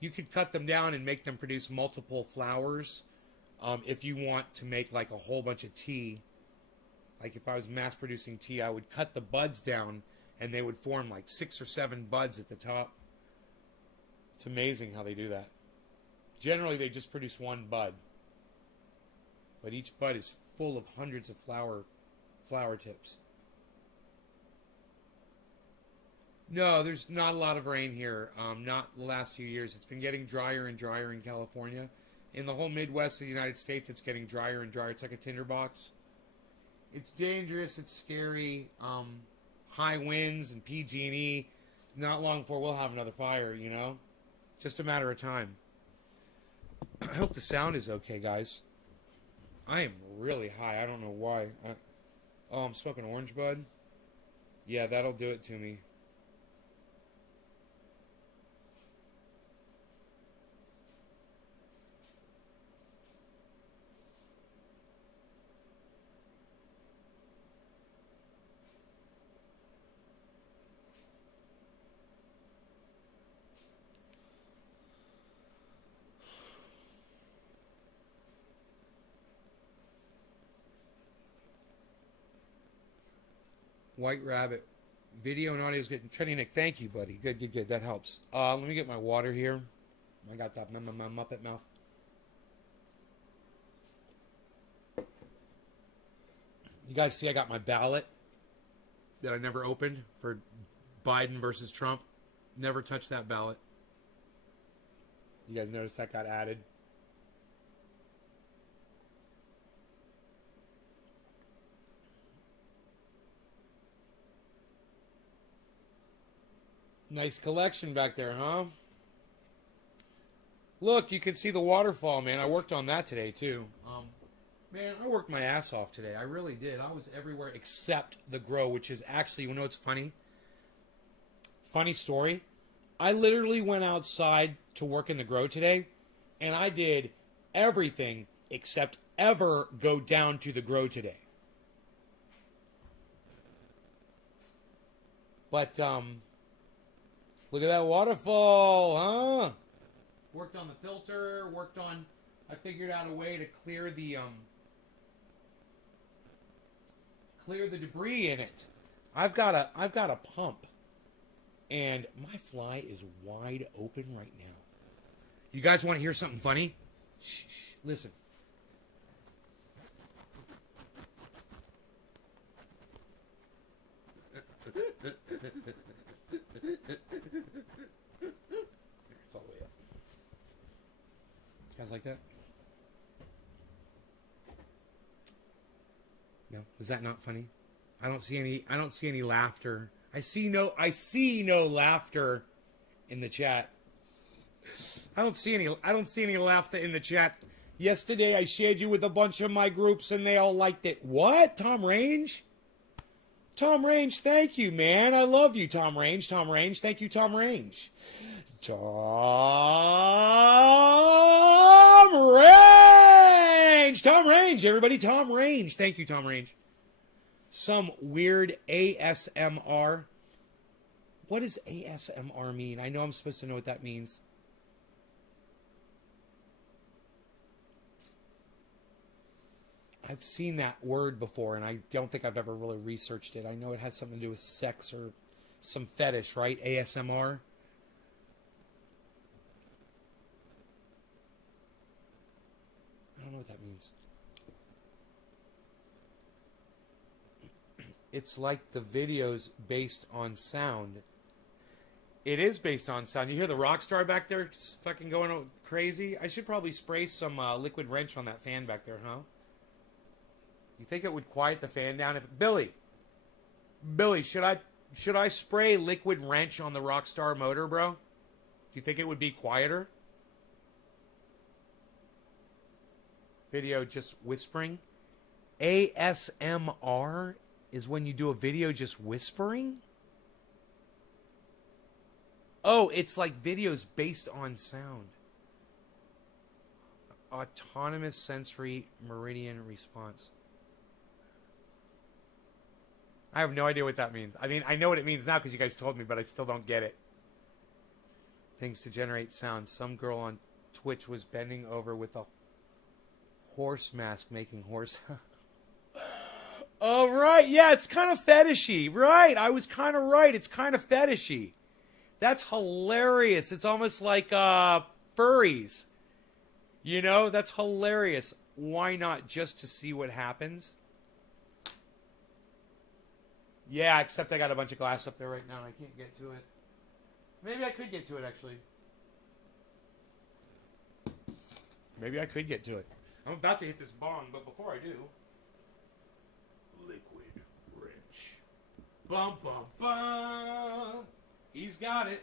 You could cut them down and make them produce multiple flowers if you want to make like a whole bunch of tea. Like if I was mass producing tea, I would cut the buds down and they would form like 6 or 7 buds at the top. It's amazing how they do that. Generally, they just produce 1 bud. But each bud is full of hundreds of flower tips. No, there's not a lot of rain here. Not the last few years. It's been getting drier and drier in California. In the whole Midwest of the United States, it's getting drier and drier. It's like a tinderbox. It's dangerous. It's scary. High winds and PG&E. Not long before we'll have another fire, you know? Just a matter of time. I hope the sound is okay, guys. I am really high. I don't know why. Oh, I'm smoking orange bud. Yeah, that'll do it to me. White Rabbit. Video and audio is getting trending. Nick, thank you, buddy. Good, good, good. That helps. Let me get my water here. I got that my Muppet mouth. You guys see I got my ballot that I never opened for Biden versus Trump. Never touched that ballot. You guys notice that got added? Nice collection back there, huh? Look, you can see the waterfall, man. I worked on that today, too. Man, I worked my ass off today. I really did. I was everywhere except the grow, which is actually, you know what's funny? Funny story. I literally went outside to work in the grow today, and I did everything except ever go down to the grow today. But, look at that waterfall, huh? Worked on the filter, I figured out a way to clear the debris in it. I've got a pump, and my fly is wide open right now. You guys want to hear something funny? Shh, listen. It's all the way up. You guys like that? No, was that not funny? I don't see any laughter. I see no laughter in the chat. I don't see any laughter in the chat. Yesterday I shared you with a bunch of my groups and they all liked it. What? Tom Range? Tom Range, thank you, man. I love you, Tom Range. Tom Range, thank you, Tom Range. Tom Range! Tom Range, everybody. Tom Range. Thank you, Tom Range. Some weird ASMR. What does ASMR mean? I know I'm supposed to know what that means. I've seen that word before, and I don't think I've ever really researched it. I know it has something to do with sex or some fetish, right? ASMR. I don't know what that means. It's like the videos based on sound. It is based on sound. You hear the rock star back there fucking going crazy? I should probably spray some liquid wrench on that fan back there, huh? You think it would quiet the fan down if Billy, should I spray liquid wrench on the Rockstar motor, bro? Do you think it would be quieter? Video just whispering. ASMR is when you do a video just whispering? Oh, it's like videos based on sound. Autonomous sensory meridian response. I have no idea what that means. I mean, I know what it means now because you guys told me, but I still don't get it. Things to generate sound. Some girl on Twitch was bending over with a horse mask making horse. Oh, right. Yeah, it's kind of fetishy. Right. I was kind of right. It's kind of fetishy. That's hilarious. It's almost like furries. You know, that's hilarious. Why not just to see what happens? Yeah, except I got a bunch of glass up there right now and I can't get to it. Maybe I could get to it, actually. Maybe I could get to it. I'm about to hit this bong, but before I do... Liquid wrench. Bum, bum, bum. He's got it.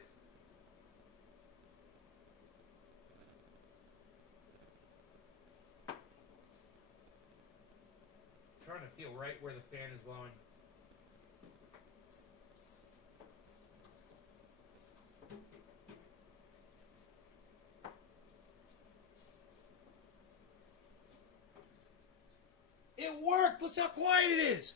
trying to feel right where the fan is blowing. It worked! Look how quiet it is!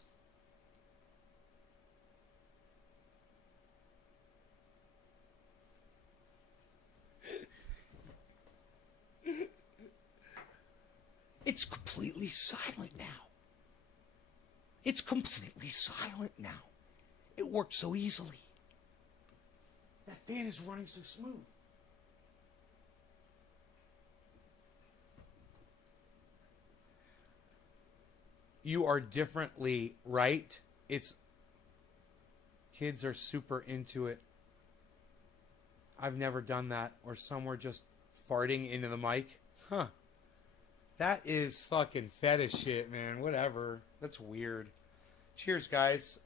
It's completely silent now. It's completely silent now. It worked so easily. That fan is running so smooth. You are differently right. It's kids are super into it. I've never done that, or some were just farting into the mic. Huh. That is fucking fetish shit, man. Whatever. That's weird. Cheers, guys.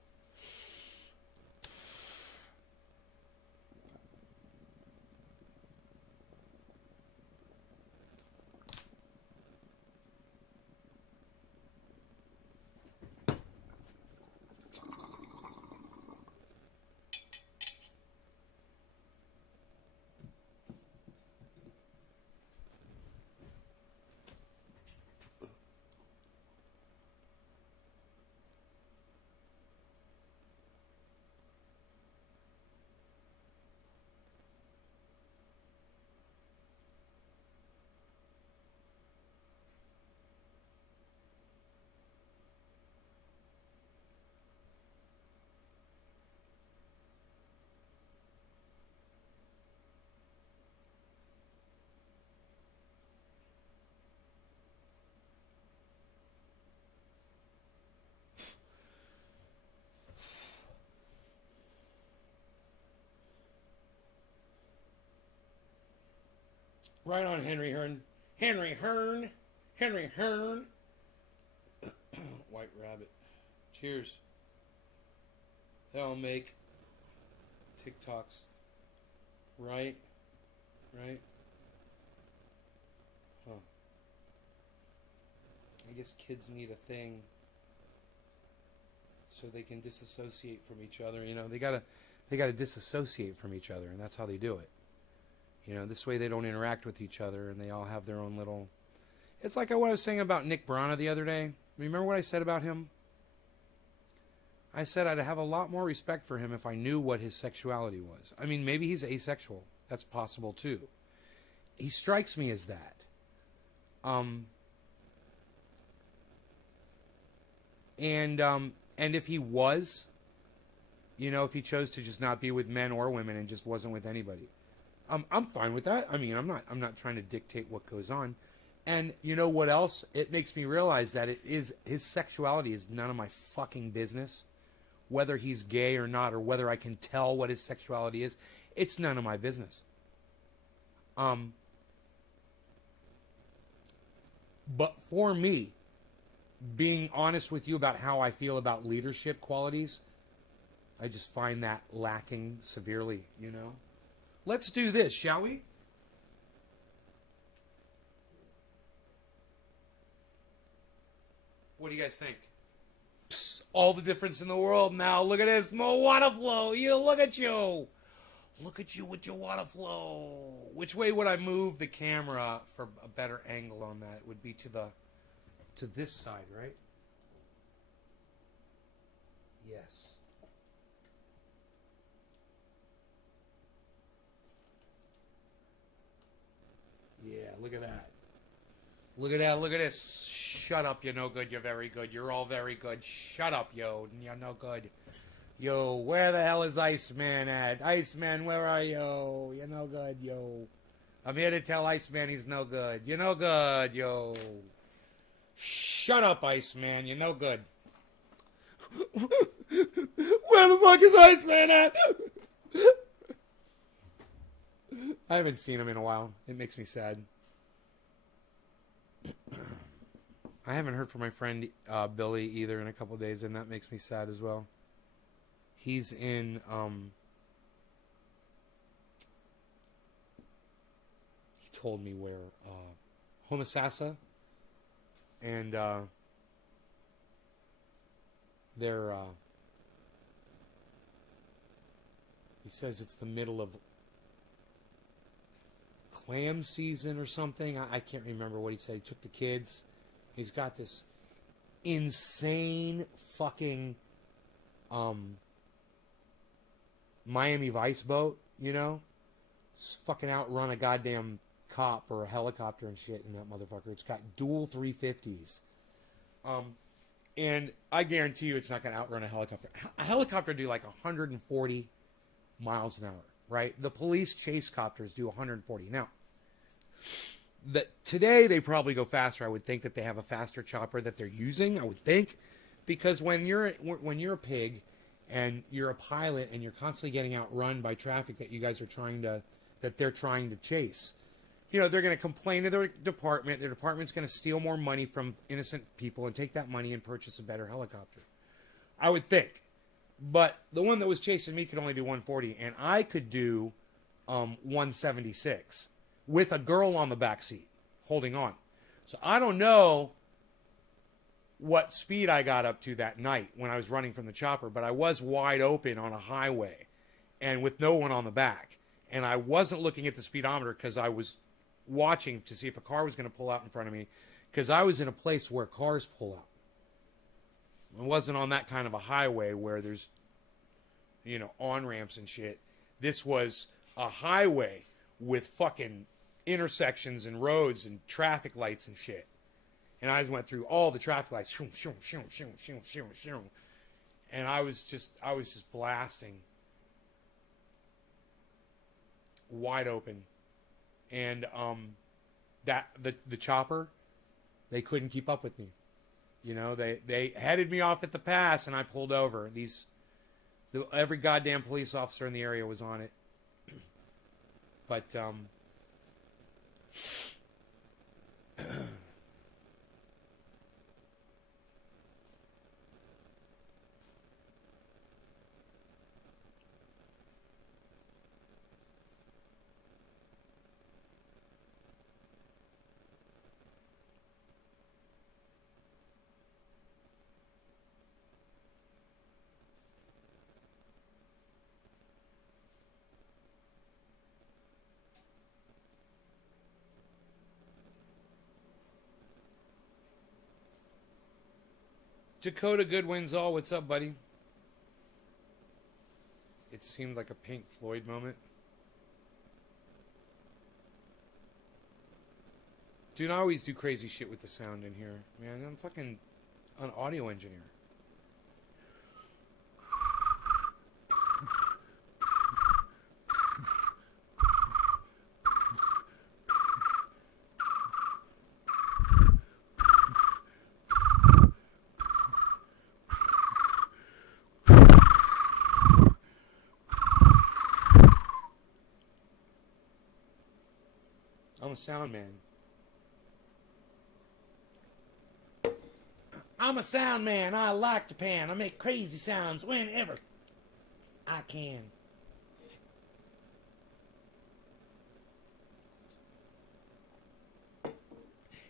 Right on, Henry Hearn. Henry Hearn. Henry Hearn. White Rabbit. Cheers. They'll make TikToks. Right? Right? Huh. I guess kids need a thing so they can disassociate from each other. You know, they gotta disassociate from each other, and that's how they do it. You know, this way they don't interact with each other, and they all have their own little... It's like what I was saying about Nick Brana the other day. Remember what I said about him? I said I'd have a lot more respect for him if I knew what his sexuality was. I mean, maybe he's asexual. That's possible, too. He strikes me as that. And if he was, you know, if he chose to just not be with men or women and just wasn't with anybody, I'm fine with that. I mean, I'm not trying to dictate what goes on. And you know what else? It makes me realize that his sexuality is none of my fucking business. Whether he's gay or not, or whether I can tell what his sexuality is, it's none of my business. But for me, being honest with you about how I feel about leadership qualities, I just find that lacking severely, you know? Let's do this, shall we? What do you guys think? Psst, all the difference in the world now. Look at this. More water flow. You look at you. Look at you with your water flow. Which way would I move the camera for a better angle on that? It would be to this side, right? Yes. Yeah, look at that. Look at that, look at this. Shut up, you're no good, you're very good. You're all very good. Shut up, yo, you're no good. Yo, where the hell is Iceman at? Iceman, where are you? You're no good, yo. I'm here to tell Iceman he's no good. You're no good, yo. Shut up, Iceman, you're no good. Where the fuck is Iceman at? I haven't seen him in a while. It makes me sad. I haven't heard from my friend Billy either in a couple of days, and that makes me sad as well. He's in he told me where Homosassa, and They're he says it's the middle of clam season or something. I can't remember what he said. He took the kids. He's got this insane fucking Miami Vice boat, you know? Fucking outrun a goddamn cop or a helicopter and shit in that motherfucker. It's got dual 350s. And I guarantee you it's not going to outrun a helicopter. A helicopter do like 140 miles an hour, right? The police chase copters do 140. Now, today they probably go faster. I would think that they have a faster chopper that they're using, I would think, because when you're a pig and you're a pilot and you're constantly getting outrun by traffic that you guys are they're trying to chase, you know, they're going to complain to their department. Their department's going to steal more money from innocent people and take that money and purchase a better helicopter, I would think. But the one that was chasing me could only do 140, and I could do 176 with a girl on the back seat holding on. So I don't know what speed I got up to that night when I was running from the chopper, but I was wide open on a highway and with no one on the back. And I wasn't looking at the speedometer because I was watching to see if a car was going to pull out in front of me, because I was in a place where cars pull out. It wasn't on that kind of a highway where there's, you know, on-ramps and shit. This was a highway with fucking intersections and roads and traffic lights and shit. And I went through all the traffic lights. And I was just blasting wide open. And the chopper, they couldn't keep up with me. You know, they headed me off at the pass, and I pulled over. Every goddamn police officer in the area was on it. But Dakota Goodwin's all, what's up, buddy? It seemed like a Pink Floyd moment. Dude, I always do crazy shit with the sound in here. Man, I'm fucking an audio engineer. I'm a sound man. I'm a sound man. I like to pan. I make crazy sounds whenever I can.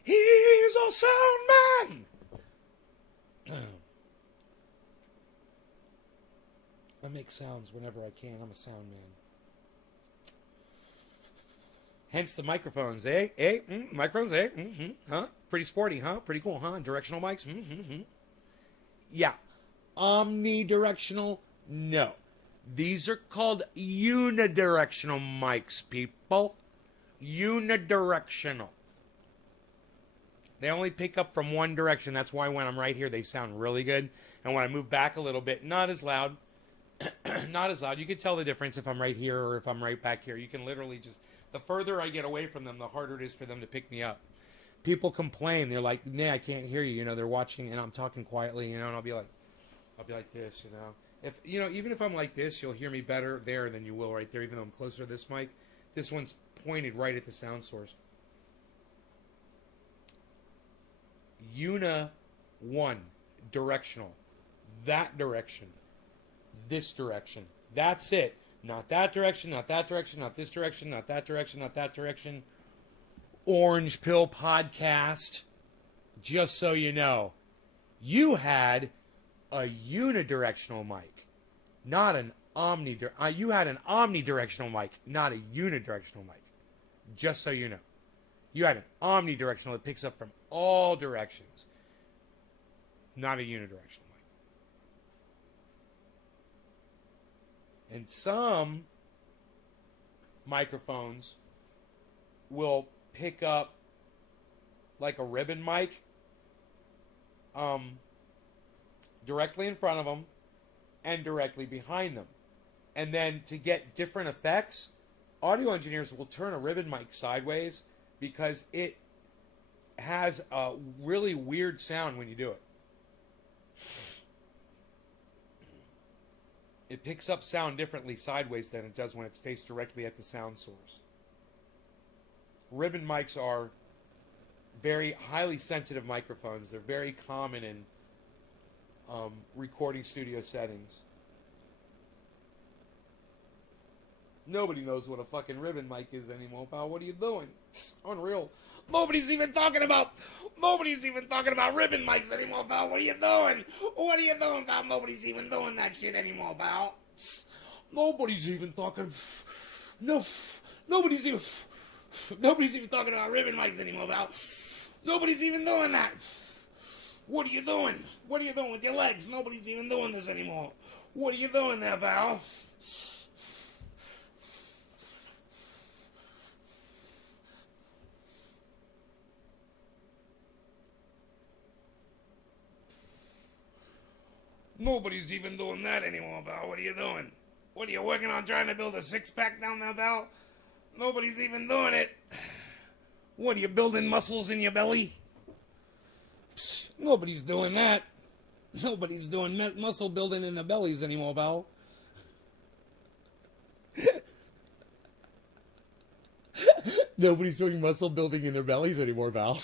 He's a sound man. I make sounds whenever I can. I'm a sound man. Hence the microphones, eh? Microphones, eh? Huh? Pretty sporty, huh? Pretty cool, huh? Directional mics, Yeah. Omnidirectional? No. These are called unidirectional mics, people. Unidirectional. They only pick up from one direction. That's why when I'm right here, they sound really good. And when I move back a little bit, not as loud. Not as loud. You can tell the difference if I'm right here or if I'm right back here. You can literally just... The further I get away from them, the harder it is for them to pick me up. People complain. They're like, nah, I can't hear you. You know, they're watching and I'm talking quietly, you know, and I'll be like this, you know. If, you know, even if I'm like this, you'll hear me better there than you will right there, even though I'm closer to this mic. This one's pointed right at the sound source. Una 1, directional. That direction. This direction. That's it. Not that direction, not that direction, not this direction, not that direction, not that direction. Orange Pill Podcast. Just so you know, you had a unidirectional mic, not an you had an omnidirectional mic, not a unidirectional mic. Just so you know. You had an omnidirectional that picks up from all directions, not a unidirectional mic. And some microphones will pick up like a ribbon mic directly in front of them and directly behind them. And then to get different effects, audio engineers will turn a ribbon mic sideways because it has a really weird sound when you do it. It picks up sound differently sideways than it does when it's faced directly at the sound source. Ribbon mics are very highly sensitive microphones. They're very common in recording studio settings. Nobody knows what a fucking ribbon mic is anymore, pal. What are you doing? It's unreal. Nobody's even talking about ribbon mics anymore, pal. What are you doing? What are you doing, pal? Nobody's even doing that shit anymore, pal. Nobody's even talking. No, nobody's even talking about ribbon mics anymore, pal. Nobody's even doing that. What are you doing? What are you doing with your legs? Nobody's even doing this anymore. What are you doing there, pal? Nobody's even doing that anymore, pal. What are you doing? What are you working on, trying to build a six-pack down there, pal? Nobody's even doing it. What, are you building muscles in your belly? Psst, nobody's doing that. Nobody's doing muscle building in the bellies anymore, pal. Nobody's doing muscle building in their bellies anymore, pal.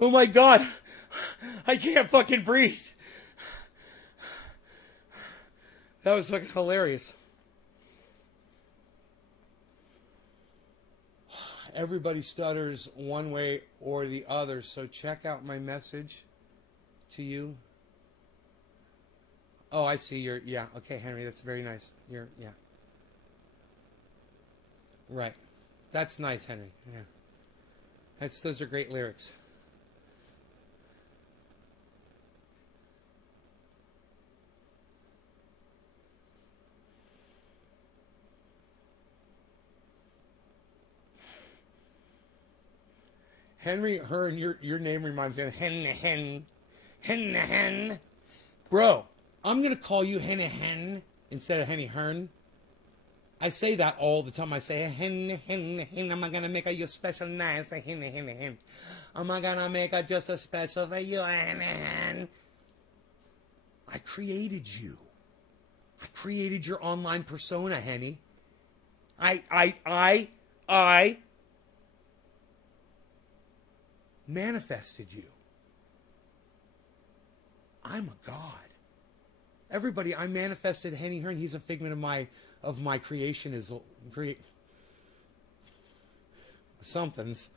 Oh my God. I can't fucking breathe. That was fucking hilarious. Everybody stutters one way or the other, so check out my message to you. Oh, I see. Yeah, okay, Henry, that's very nice. Yeah. Right. That's nice, Henry. Yeah. Those are great lyrics. Henry Hearn, your name reminds me of Hen. Bro, I'm going to call you Hen instead of Henny Hearn. I say that all the time. I say, Hen, I'm going to make you special nice. Hen. I'm going to make just a special for you, Hen. I created you. I created your online persona, Henny. I manifested you. I'm a god. Everybody, I manifested Henny Hearn. He's a figment of my creation. Somethings.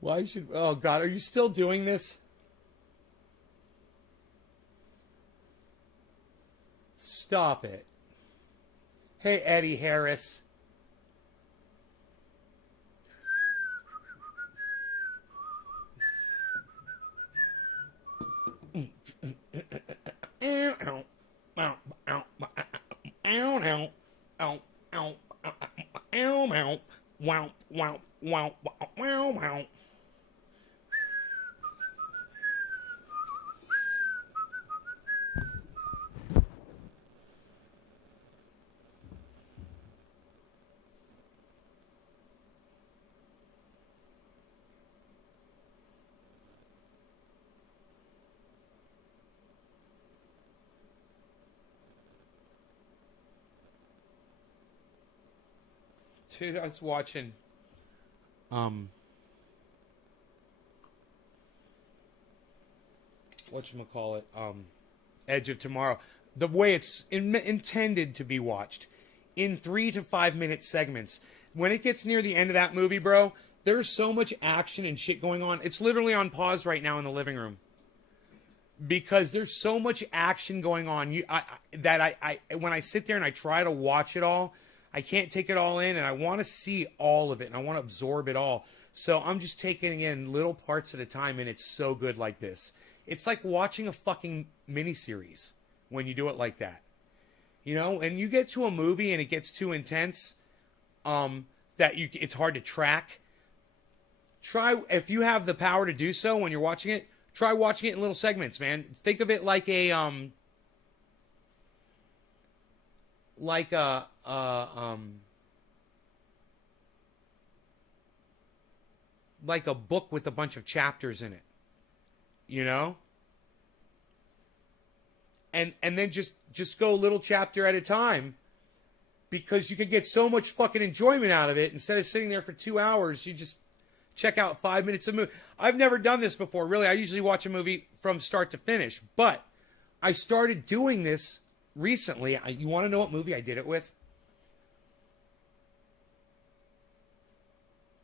Why should? Oh God, are you still doing this? Stop it. Hey, Eddie Harris. Dude, I was watching whatchamacallit, Edge of Tomorrow. The way it's intended to be watched in 3 to 5 minute segments. When it gets near the end of that movie, bro, There's so much action and shit going on. It's literally on pause right now in the living room because there's so much action going on. When I sit there and I try to watch it all, I can't take it all in, and I want to see all of it, and I want to absorb it all. So I'm just taking in little parts at a time, and it's so good like this. It's like watching a fucking miniseries when you do it like that. You know, and you get to a movie and it gets too intense, it's hard to track. Try, if you have the power to do so when you're watching it, try watching it in little segments, man. Think of it like a book with a bunch of chapters in it, you know? And then just go a little chapter at a time, because you can get so much fucking enjoyment out of it. Instead of sitting there for 2 hours, you just check out 5 minutes of movie. I've never done this before, really. I usually watch a movie from start to finish, but I started doing this recently. You want to know what movie I did it with?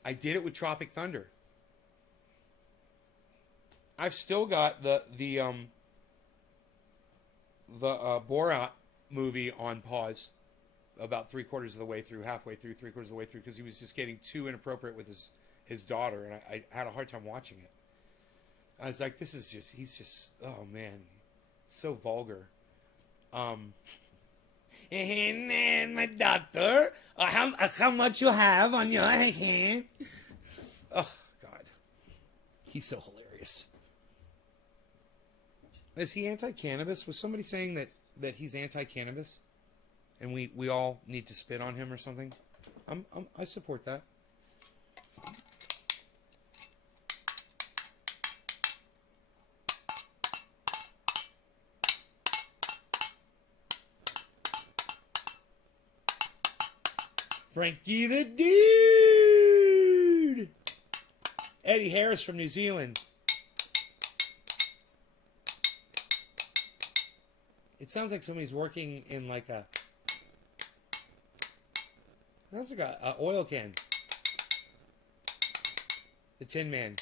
I did it with Tropic Thunder. I've still got the Borat movie on pause about 3/4 of the way through, halfway through, 3/4 of the way through, because he was just getting too inappropriate with his daughter, and I had a hard time watching it. I was like, he's just, oh man, so vulgar. And my daughter, how much you have on your hand? Oh God, he's so hilarious. Is he anti-cannabis? Was somebody saying that he's anti-cannabis, and we all need to spit on him or something? I support that. Frankie the Dude! Eddie Harris from New Zealand. It sounds like somebody's working in like a... Sounds like a oil can. The Tin Man.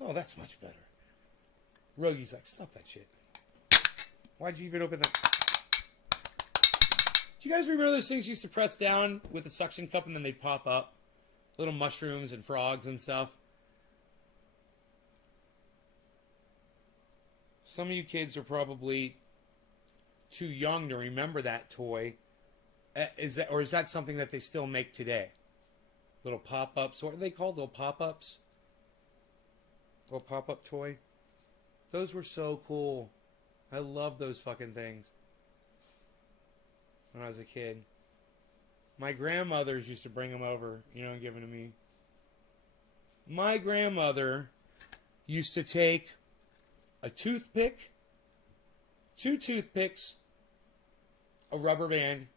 Oh, that's much better. Rogi's like, stop that shit. Why'd you even open that? Do you guys remember those things you used to press down with a suction cup and then they'd pop up? Little mushrooms and frogs and stuff. Some of you kids are probably too young to remember that toy. Is that something that they still make today? Little pop-ups. What are they called? Little pop-ups? Little pop-up toy? Those were so cool. I love those fucking things. When I was a kid. My grandmothers used to bring them over, and give them to me. My grandmother used to take a toothpick, 2 toothpicks, a rubber band,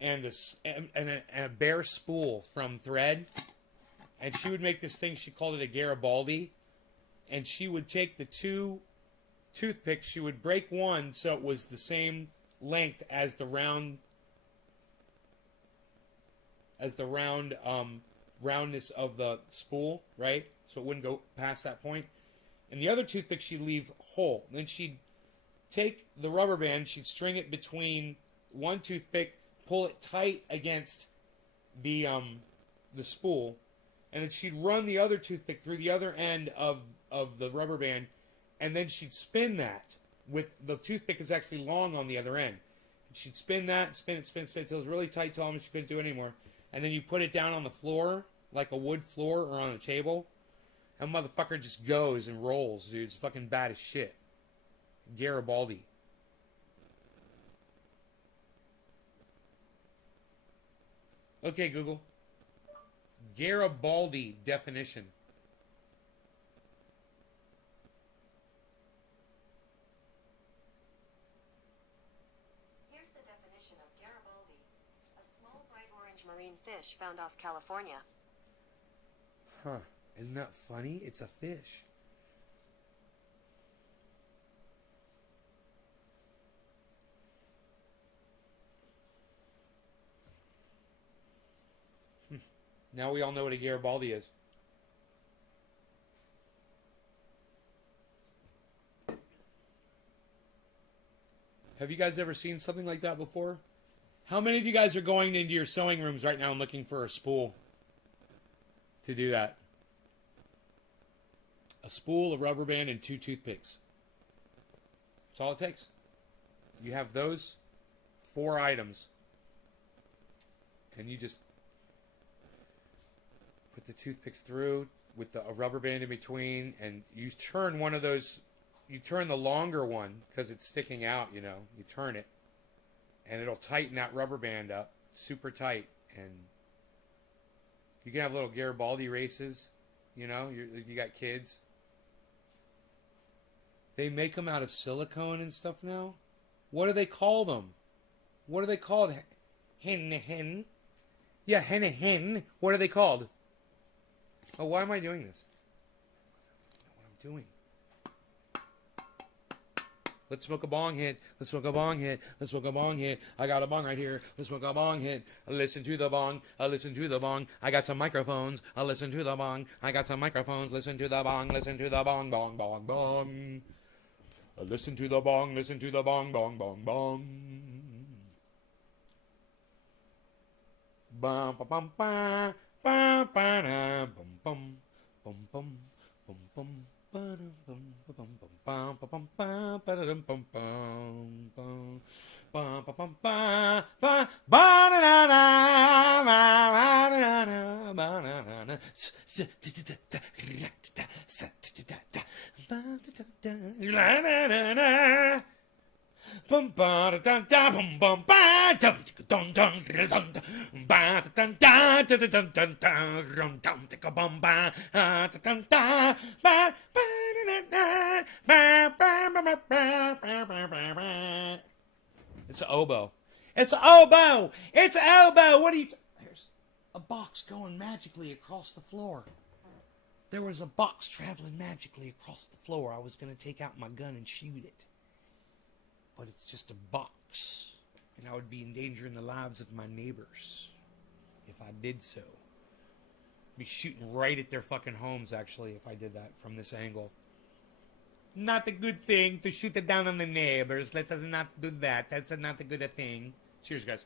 and a bare spool from thread. And she would make this thing, she called it a Garibaldi. And she would take the 2 toothpicks, she would break one so it was the same length as the roundness of the spool, right? So it wouldn't go past that point. And the other toothpick she'd leave whole. Then she'd take the rubber band, she'd string it between one toothpick, pull it tight against the spool, and then she'd run the other toothpick through the other end of the rubber band, and then she'd spin that with the toothpick is actually long on the other end. And she'd spin that, spin it until it was really tight, till she couldn't do it anymore. And then you put it down on the floor, like a wood floor or on a table, and motherfucker just goes and rolls, dude. It's fucking bad as shit. Garibaldi. Okay, Google. Garibaldi definition. Here's the definition of Garibaldi. A small bright orange marine fish found off California. Huh. Isn't that funny? It's a fish. Now we all know what a Garibaldi is. Have you guys ever seen something like that before? How many of you guys are going into your sewing rooms right now and looking for a spool to do that? A spool, a rubber band, and 2 toothpicks. That's all it takes. You have those 4 items. And you just put the toothpicks through with a rubber band in between, and you turn one of those, you turn the longer one because it's sticking out, you know. You turn it, and it'll tighten that rubber band up super tight. And you can have little Garibaldi races, you know, if you got kids. They make them out of silicone and stuff now. What do they call them? What are they called? Hen. Yeah, hen. What are they called? Oh, why am I doing this? I don't know what I'm doing. Let's smoke a bong hit. Let's smoke a bong hit. Let's smoke a bong hit. I got a bong right here. Let's smoke a bong hit. Listen to the bong. Listen to the bong. I got some microphones. Listen to the bong. I got some microphones. Listen to the bong. Listen to the bong. Bong, bong, bong. Listen to the bong. Listen to the bong. Bong, bong, bong. Bum, ba, bum, ba. Bum, ba, da, bum, bum. Bum, bum. Bum, bum. Bum ba da dum da bum bum ba dum dum dum dum ba da dum da da da dum dum dum dum ticka bum ba da dum da ba ba da da ba ba ba ba. It's an oboe. It's an oboe. It's an oboe. What are you? There's a box going magically across the floor. There was a box traveling magically across the floor. I was going to take out my gun and shoot it. But it's just a box, and I would be endangering the lives of my neighbors if I did so. I'd be shooting right at their fucking homes, actually, if I did that from this angle. Not a good thing to shoot it down on the neighbors. Let us not do that. That's not a good thing. Cheers, guys.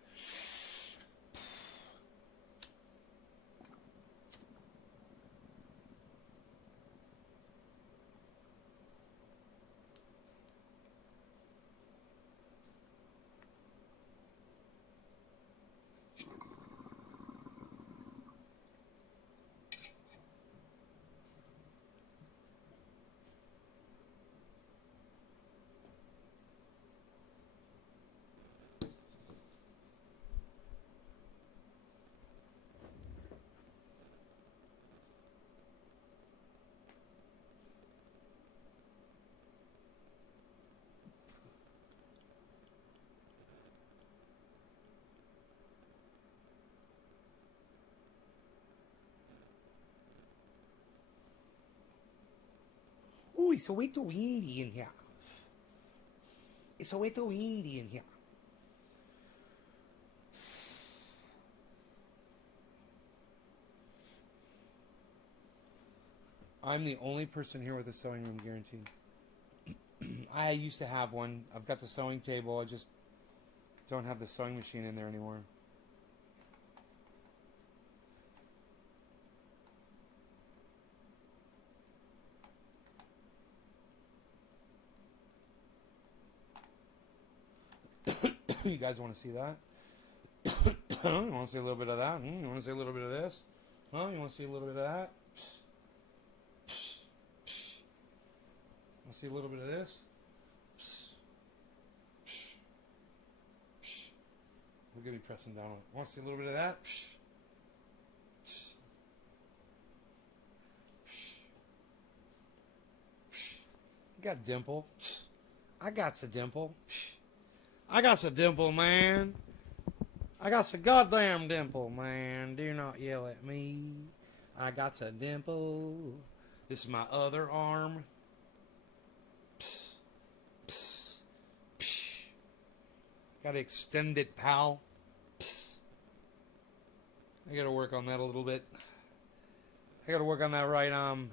Ooh, it's a way too windy in here. It's a way too windy in here. I'm the only person here with a sewing room guaranteed. I used to have one. I've got the sewing table. I just don't have the sewing machine in there anymore. You guys want to see that? You want to see a little bit of that? You want to see a little bit of this? Huh? You want to see a little bit of that? Want to see a little bit of this? Look at me pressing down. Want to see a little bit of that? I got dimple. I got a dimple. I got a dimple, man. I got a goddamn dimple, man. Do not yell at me. I got a dimple. This is my other arm. Psst. Psst. Psst. Got to extend it, pal. Psst. I gotta work on that a little bit. I gotta work on that right arm.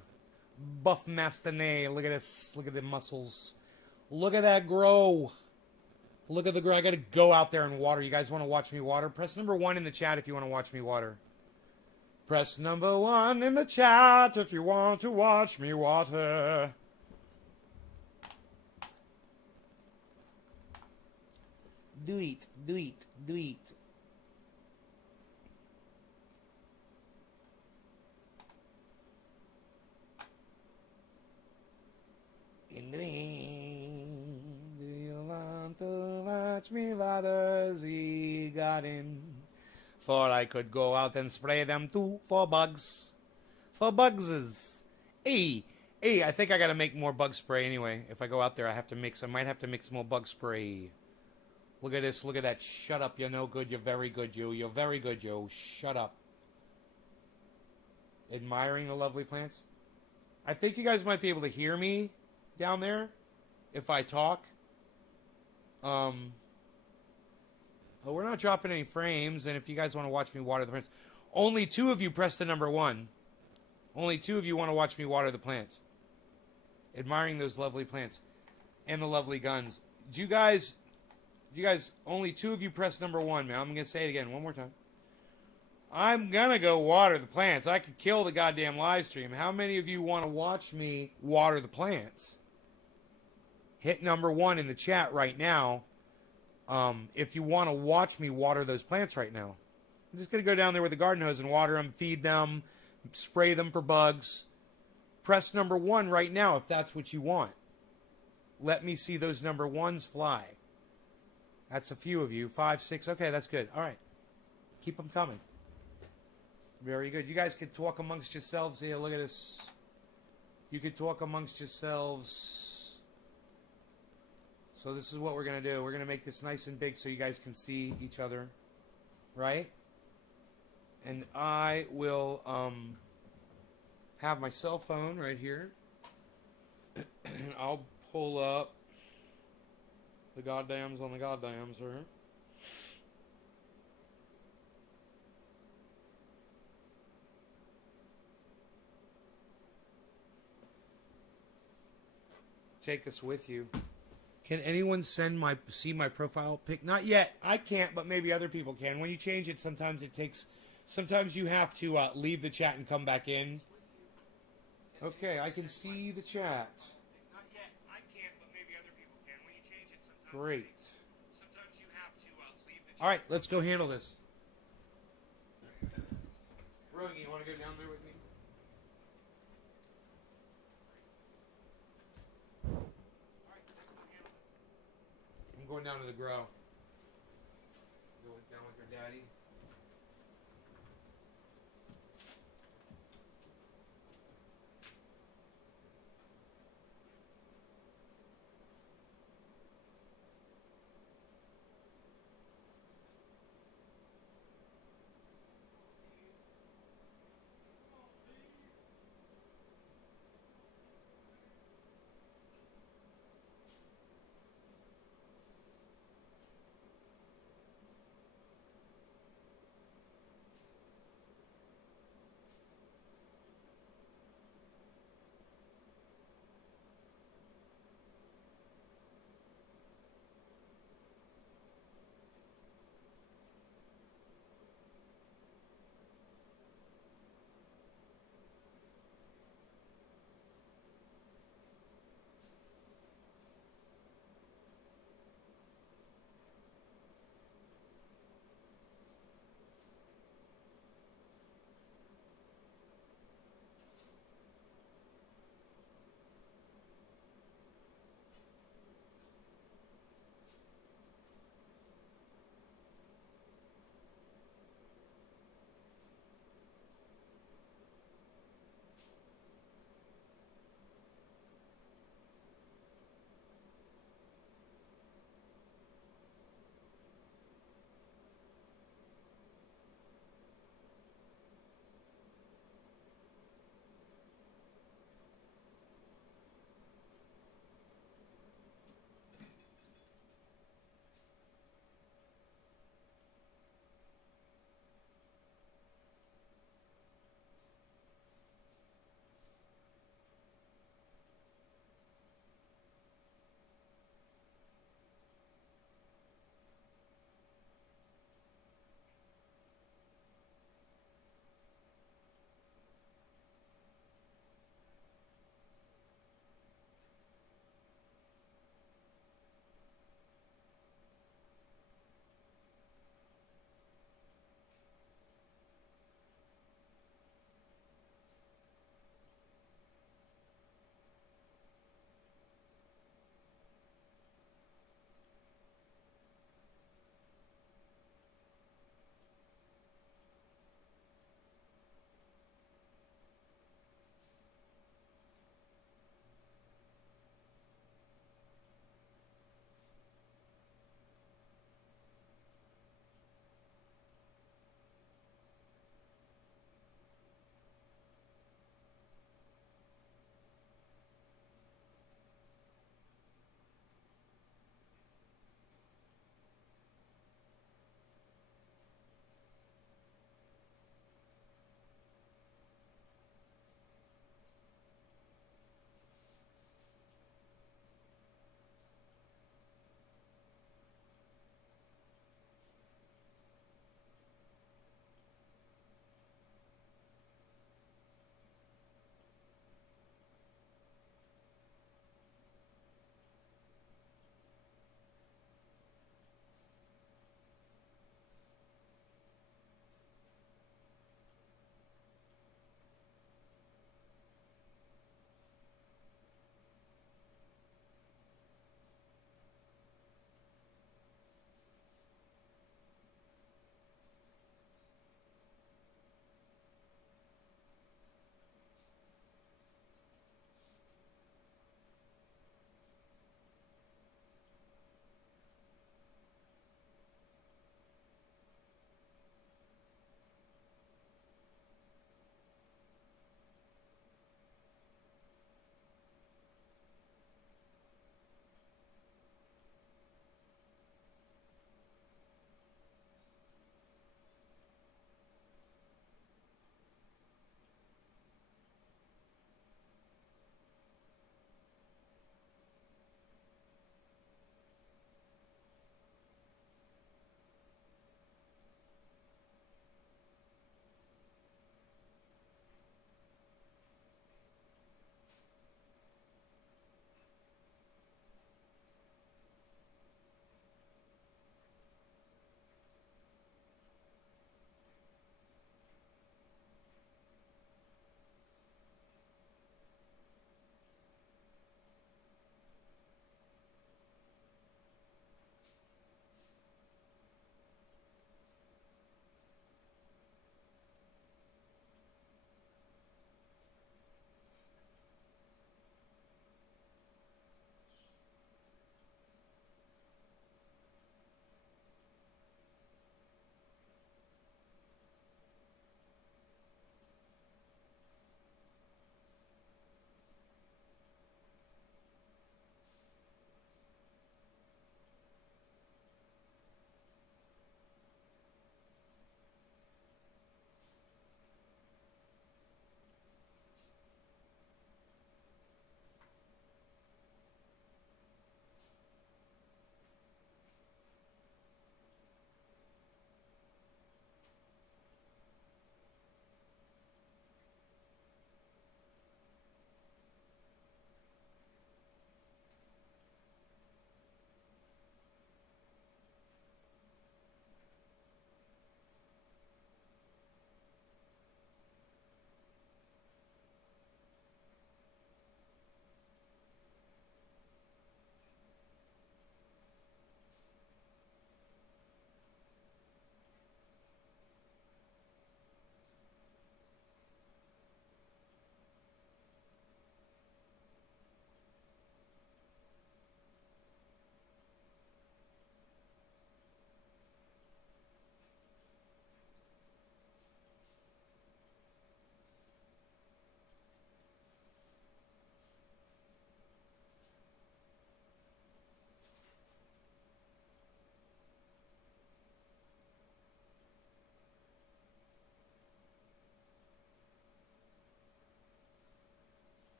Buff Mastinet. Look at this. Look at the muscles. Look at that grow. Look at the grow. I gotta go out there and water. You guys want to watch me water? Press number 1 in the chat if you want to watch me water. Press number 1 in the chat if you want to watch me water. Do it. Do it. Do it. In the rain, do you want to watch me water the garden? For I could go out and spray them too for bugs. For bugses. Hey, I think I gotta make more bug spray anyway. If I go out there, I might have to mix more bug spray. Look at this, look at that. Shut up, you're no good, you're very good, you. You're very good, you. Shut up. Admiring the lovely plants. I think you guys might be able to hear me down there if I talk. Oh, we're not dropping any frames, and if you guys want to watch me water the plants, only 2 of you press the number 1. Only 2 of you want to watch me water the plants. Admiring those lovely plants and the lovely guns. You guys, only 2 of you press number 1, man. I'm gonna say it again one more time. I'm gonna go water the plants. I could kill the goddamn live stream. How many of you want to watch me water the plants? Hit number 1 in the chat right now. If you want to watch me water those plants right now. I'm just going to go down there with the garden hose and water them, feed them, spray them for bugs. Press number 1 right now if that's what you want. Let me see those number 1s fly. That's a few of you. 5, 6. Okay, that's good. All right. Keep them coming. Very good. You guys could talk amongst yourselves here. Look at this. You could talk amongst yourselves. So this is what we're going to do. We're going to make this nice and big so you guys can see each other. Right? And I will have my cell phone right here. And I'll pull up the goddams on the goddams here. Take us with you. Can anyone see my profile pic? Not yet. I can't, but maybe other people can. When you change it, sometimes you have to leave the chat and come back in. Okay, I can see the chat. Not yet. I can't, but maybe other people can. When you change it, Great. sometimes you have to leave the chat. All right, let's go handle this. Rogie, you want to go down there with me? I'm going down to the grow. Go down with your daddy.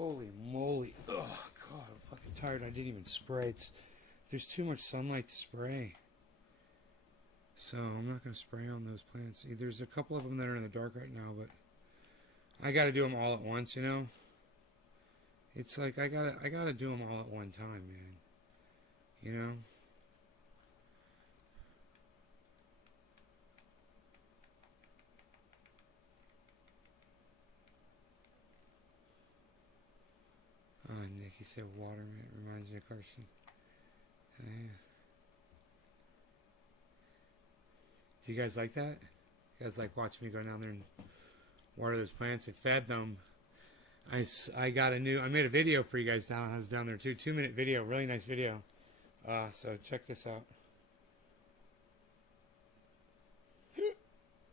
Holy moly. Oh, God, I'm fucking tired. I didn't even spray. There's too much sunlight to spray. So I'm not going to spray on those plants. There's a couple of them that are in the dark right now, but I got to do them all at once, you know? It's like I gotta do them all at one time, man. You know? Oh, Nick, he said water, man. It reminds me of Carson. Yeah. Do you guys like that? You guys like watching me go down there and water those plants? I fed them. I got a new, I made a video for you guys down. I was down there too. 2-minute video, really nice video. So check this out.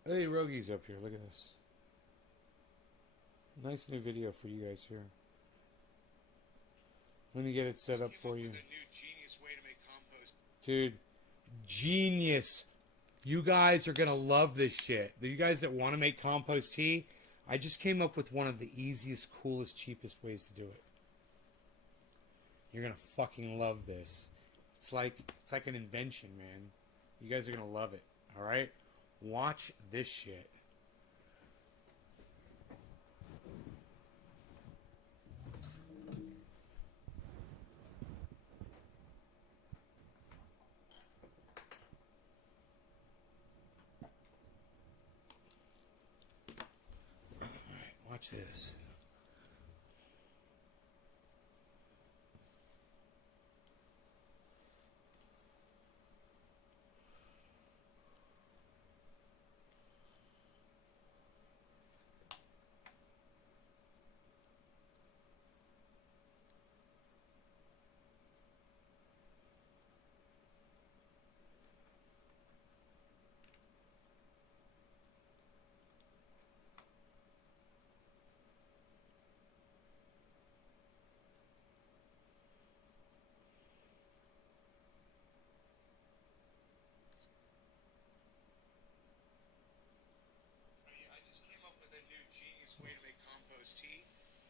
Hey, Rogi's up here. Look at this. Nice new video for you guys here. Let me get it set up for you. Dude, genius. You guys are going to love this shit. You guys that want to make compost tea, I just came up with one of the easiest, coolest, cheapest ways to do it. You're going to fucking love this. It's like an invention, man. You guys are going to love it. All right? Watch this shit. Watch this.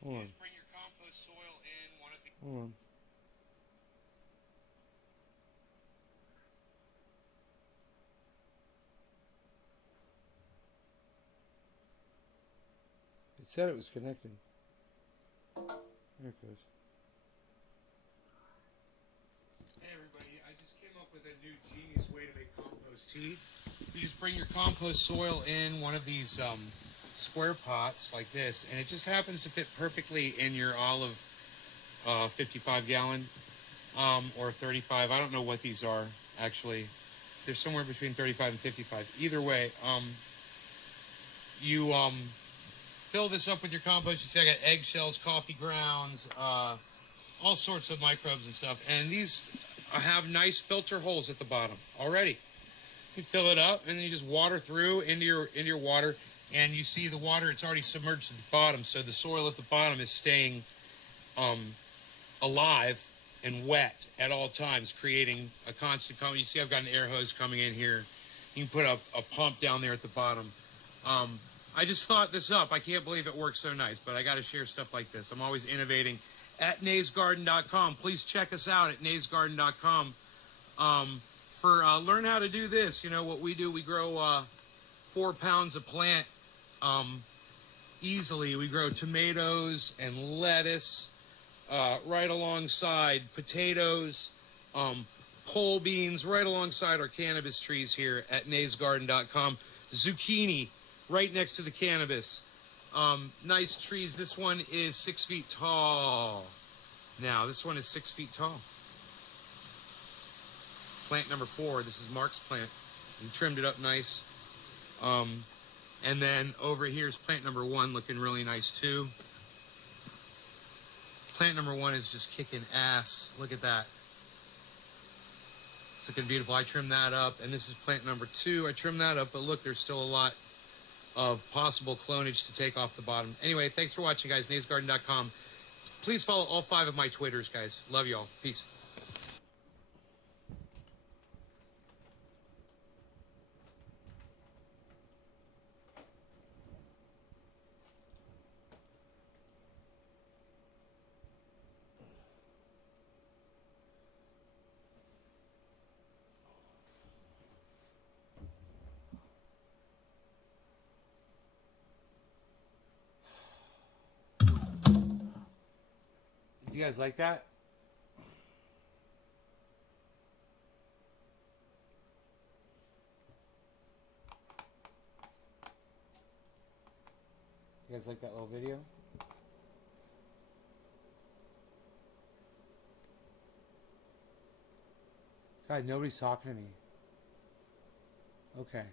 Hold on. Bring your compost soil in one of the... Hold on. It said it was connected. There it goes. Hey everybody, I just came up with a new genius way to make compost tea. You just bring your compost soil in one of these square pots like this, and it just happens to fit perfectly in your olive 55 gallon or 35. I don't know what these are actually. They're somewhere between 35 and 55. Either way, you fill this up with your compost. You see I got eggshells, coffee grounds, all sorts of microbes and stuff, and these have nice filter holes at the bottom already. You fill it up and then you just water through into your water, and you see the water, it's already submerged at the bottom, so the soil at the bottom is staying alive and wet at all times, creating a constant coming. You see I've got an air hose coming in here. You can put a pump down there at the bottom. I just thought this up. I can't believe it works so nice, but I got to share stuff like this. I'm always innovating. At naysgarden.com. Please check us out at naysgarden.com for learn how to do this. You know what we do, we grow 4 pounds of plant easily. We grow tomatoes and lettuce right alongside potatoes, pole beans right alongside our cannabis trees here at naysgarden.com. Zucchini right next to the cannabis. Nice trees. This one is 6 feet tall. Now, this one is 6 feet tall. Plant number 4. This is Mark's plant. He trimmed it up nice. And then over here is plant number 1, looking really nice too. Plant number 1 is just kicking ass. Look at that. It's looking beautiful. I trimmed that up. And this is plant number 2. I trimmed that up, but look, there's still a lot of possible clonage to take off the bottom. Anyway, thanks for watching, guys. naysgarden.com. Please follow all 5 of my Twitters, guys. Love y'all. Peace. Do you guys like that? You guys like that little video? God, nobody's talking to me. Okay.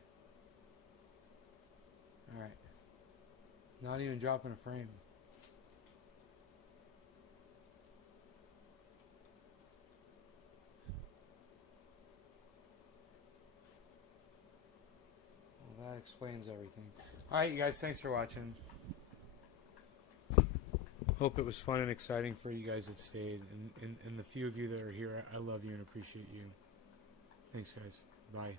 Alright. Not even dropping a frame. Well, that explains everything. Alright, you guys, thanks for watching. Hope it was fun and exciting for you guys that stayed. And the few of you that are here, I love you and appreciate you. Thanks, guys. Bye.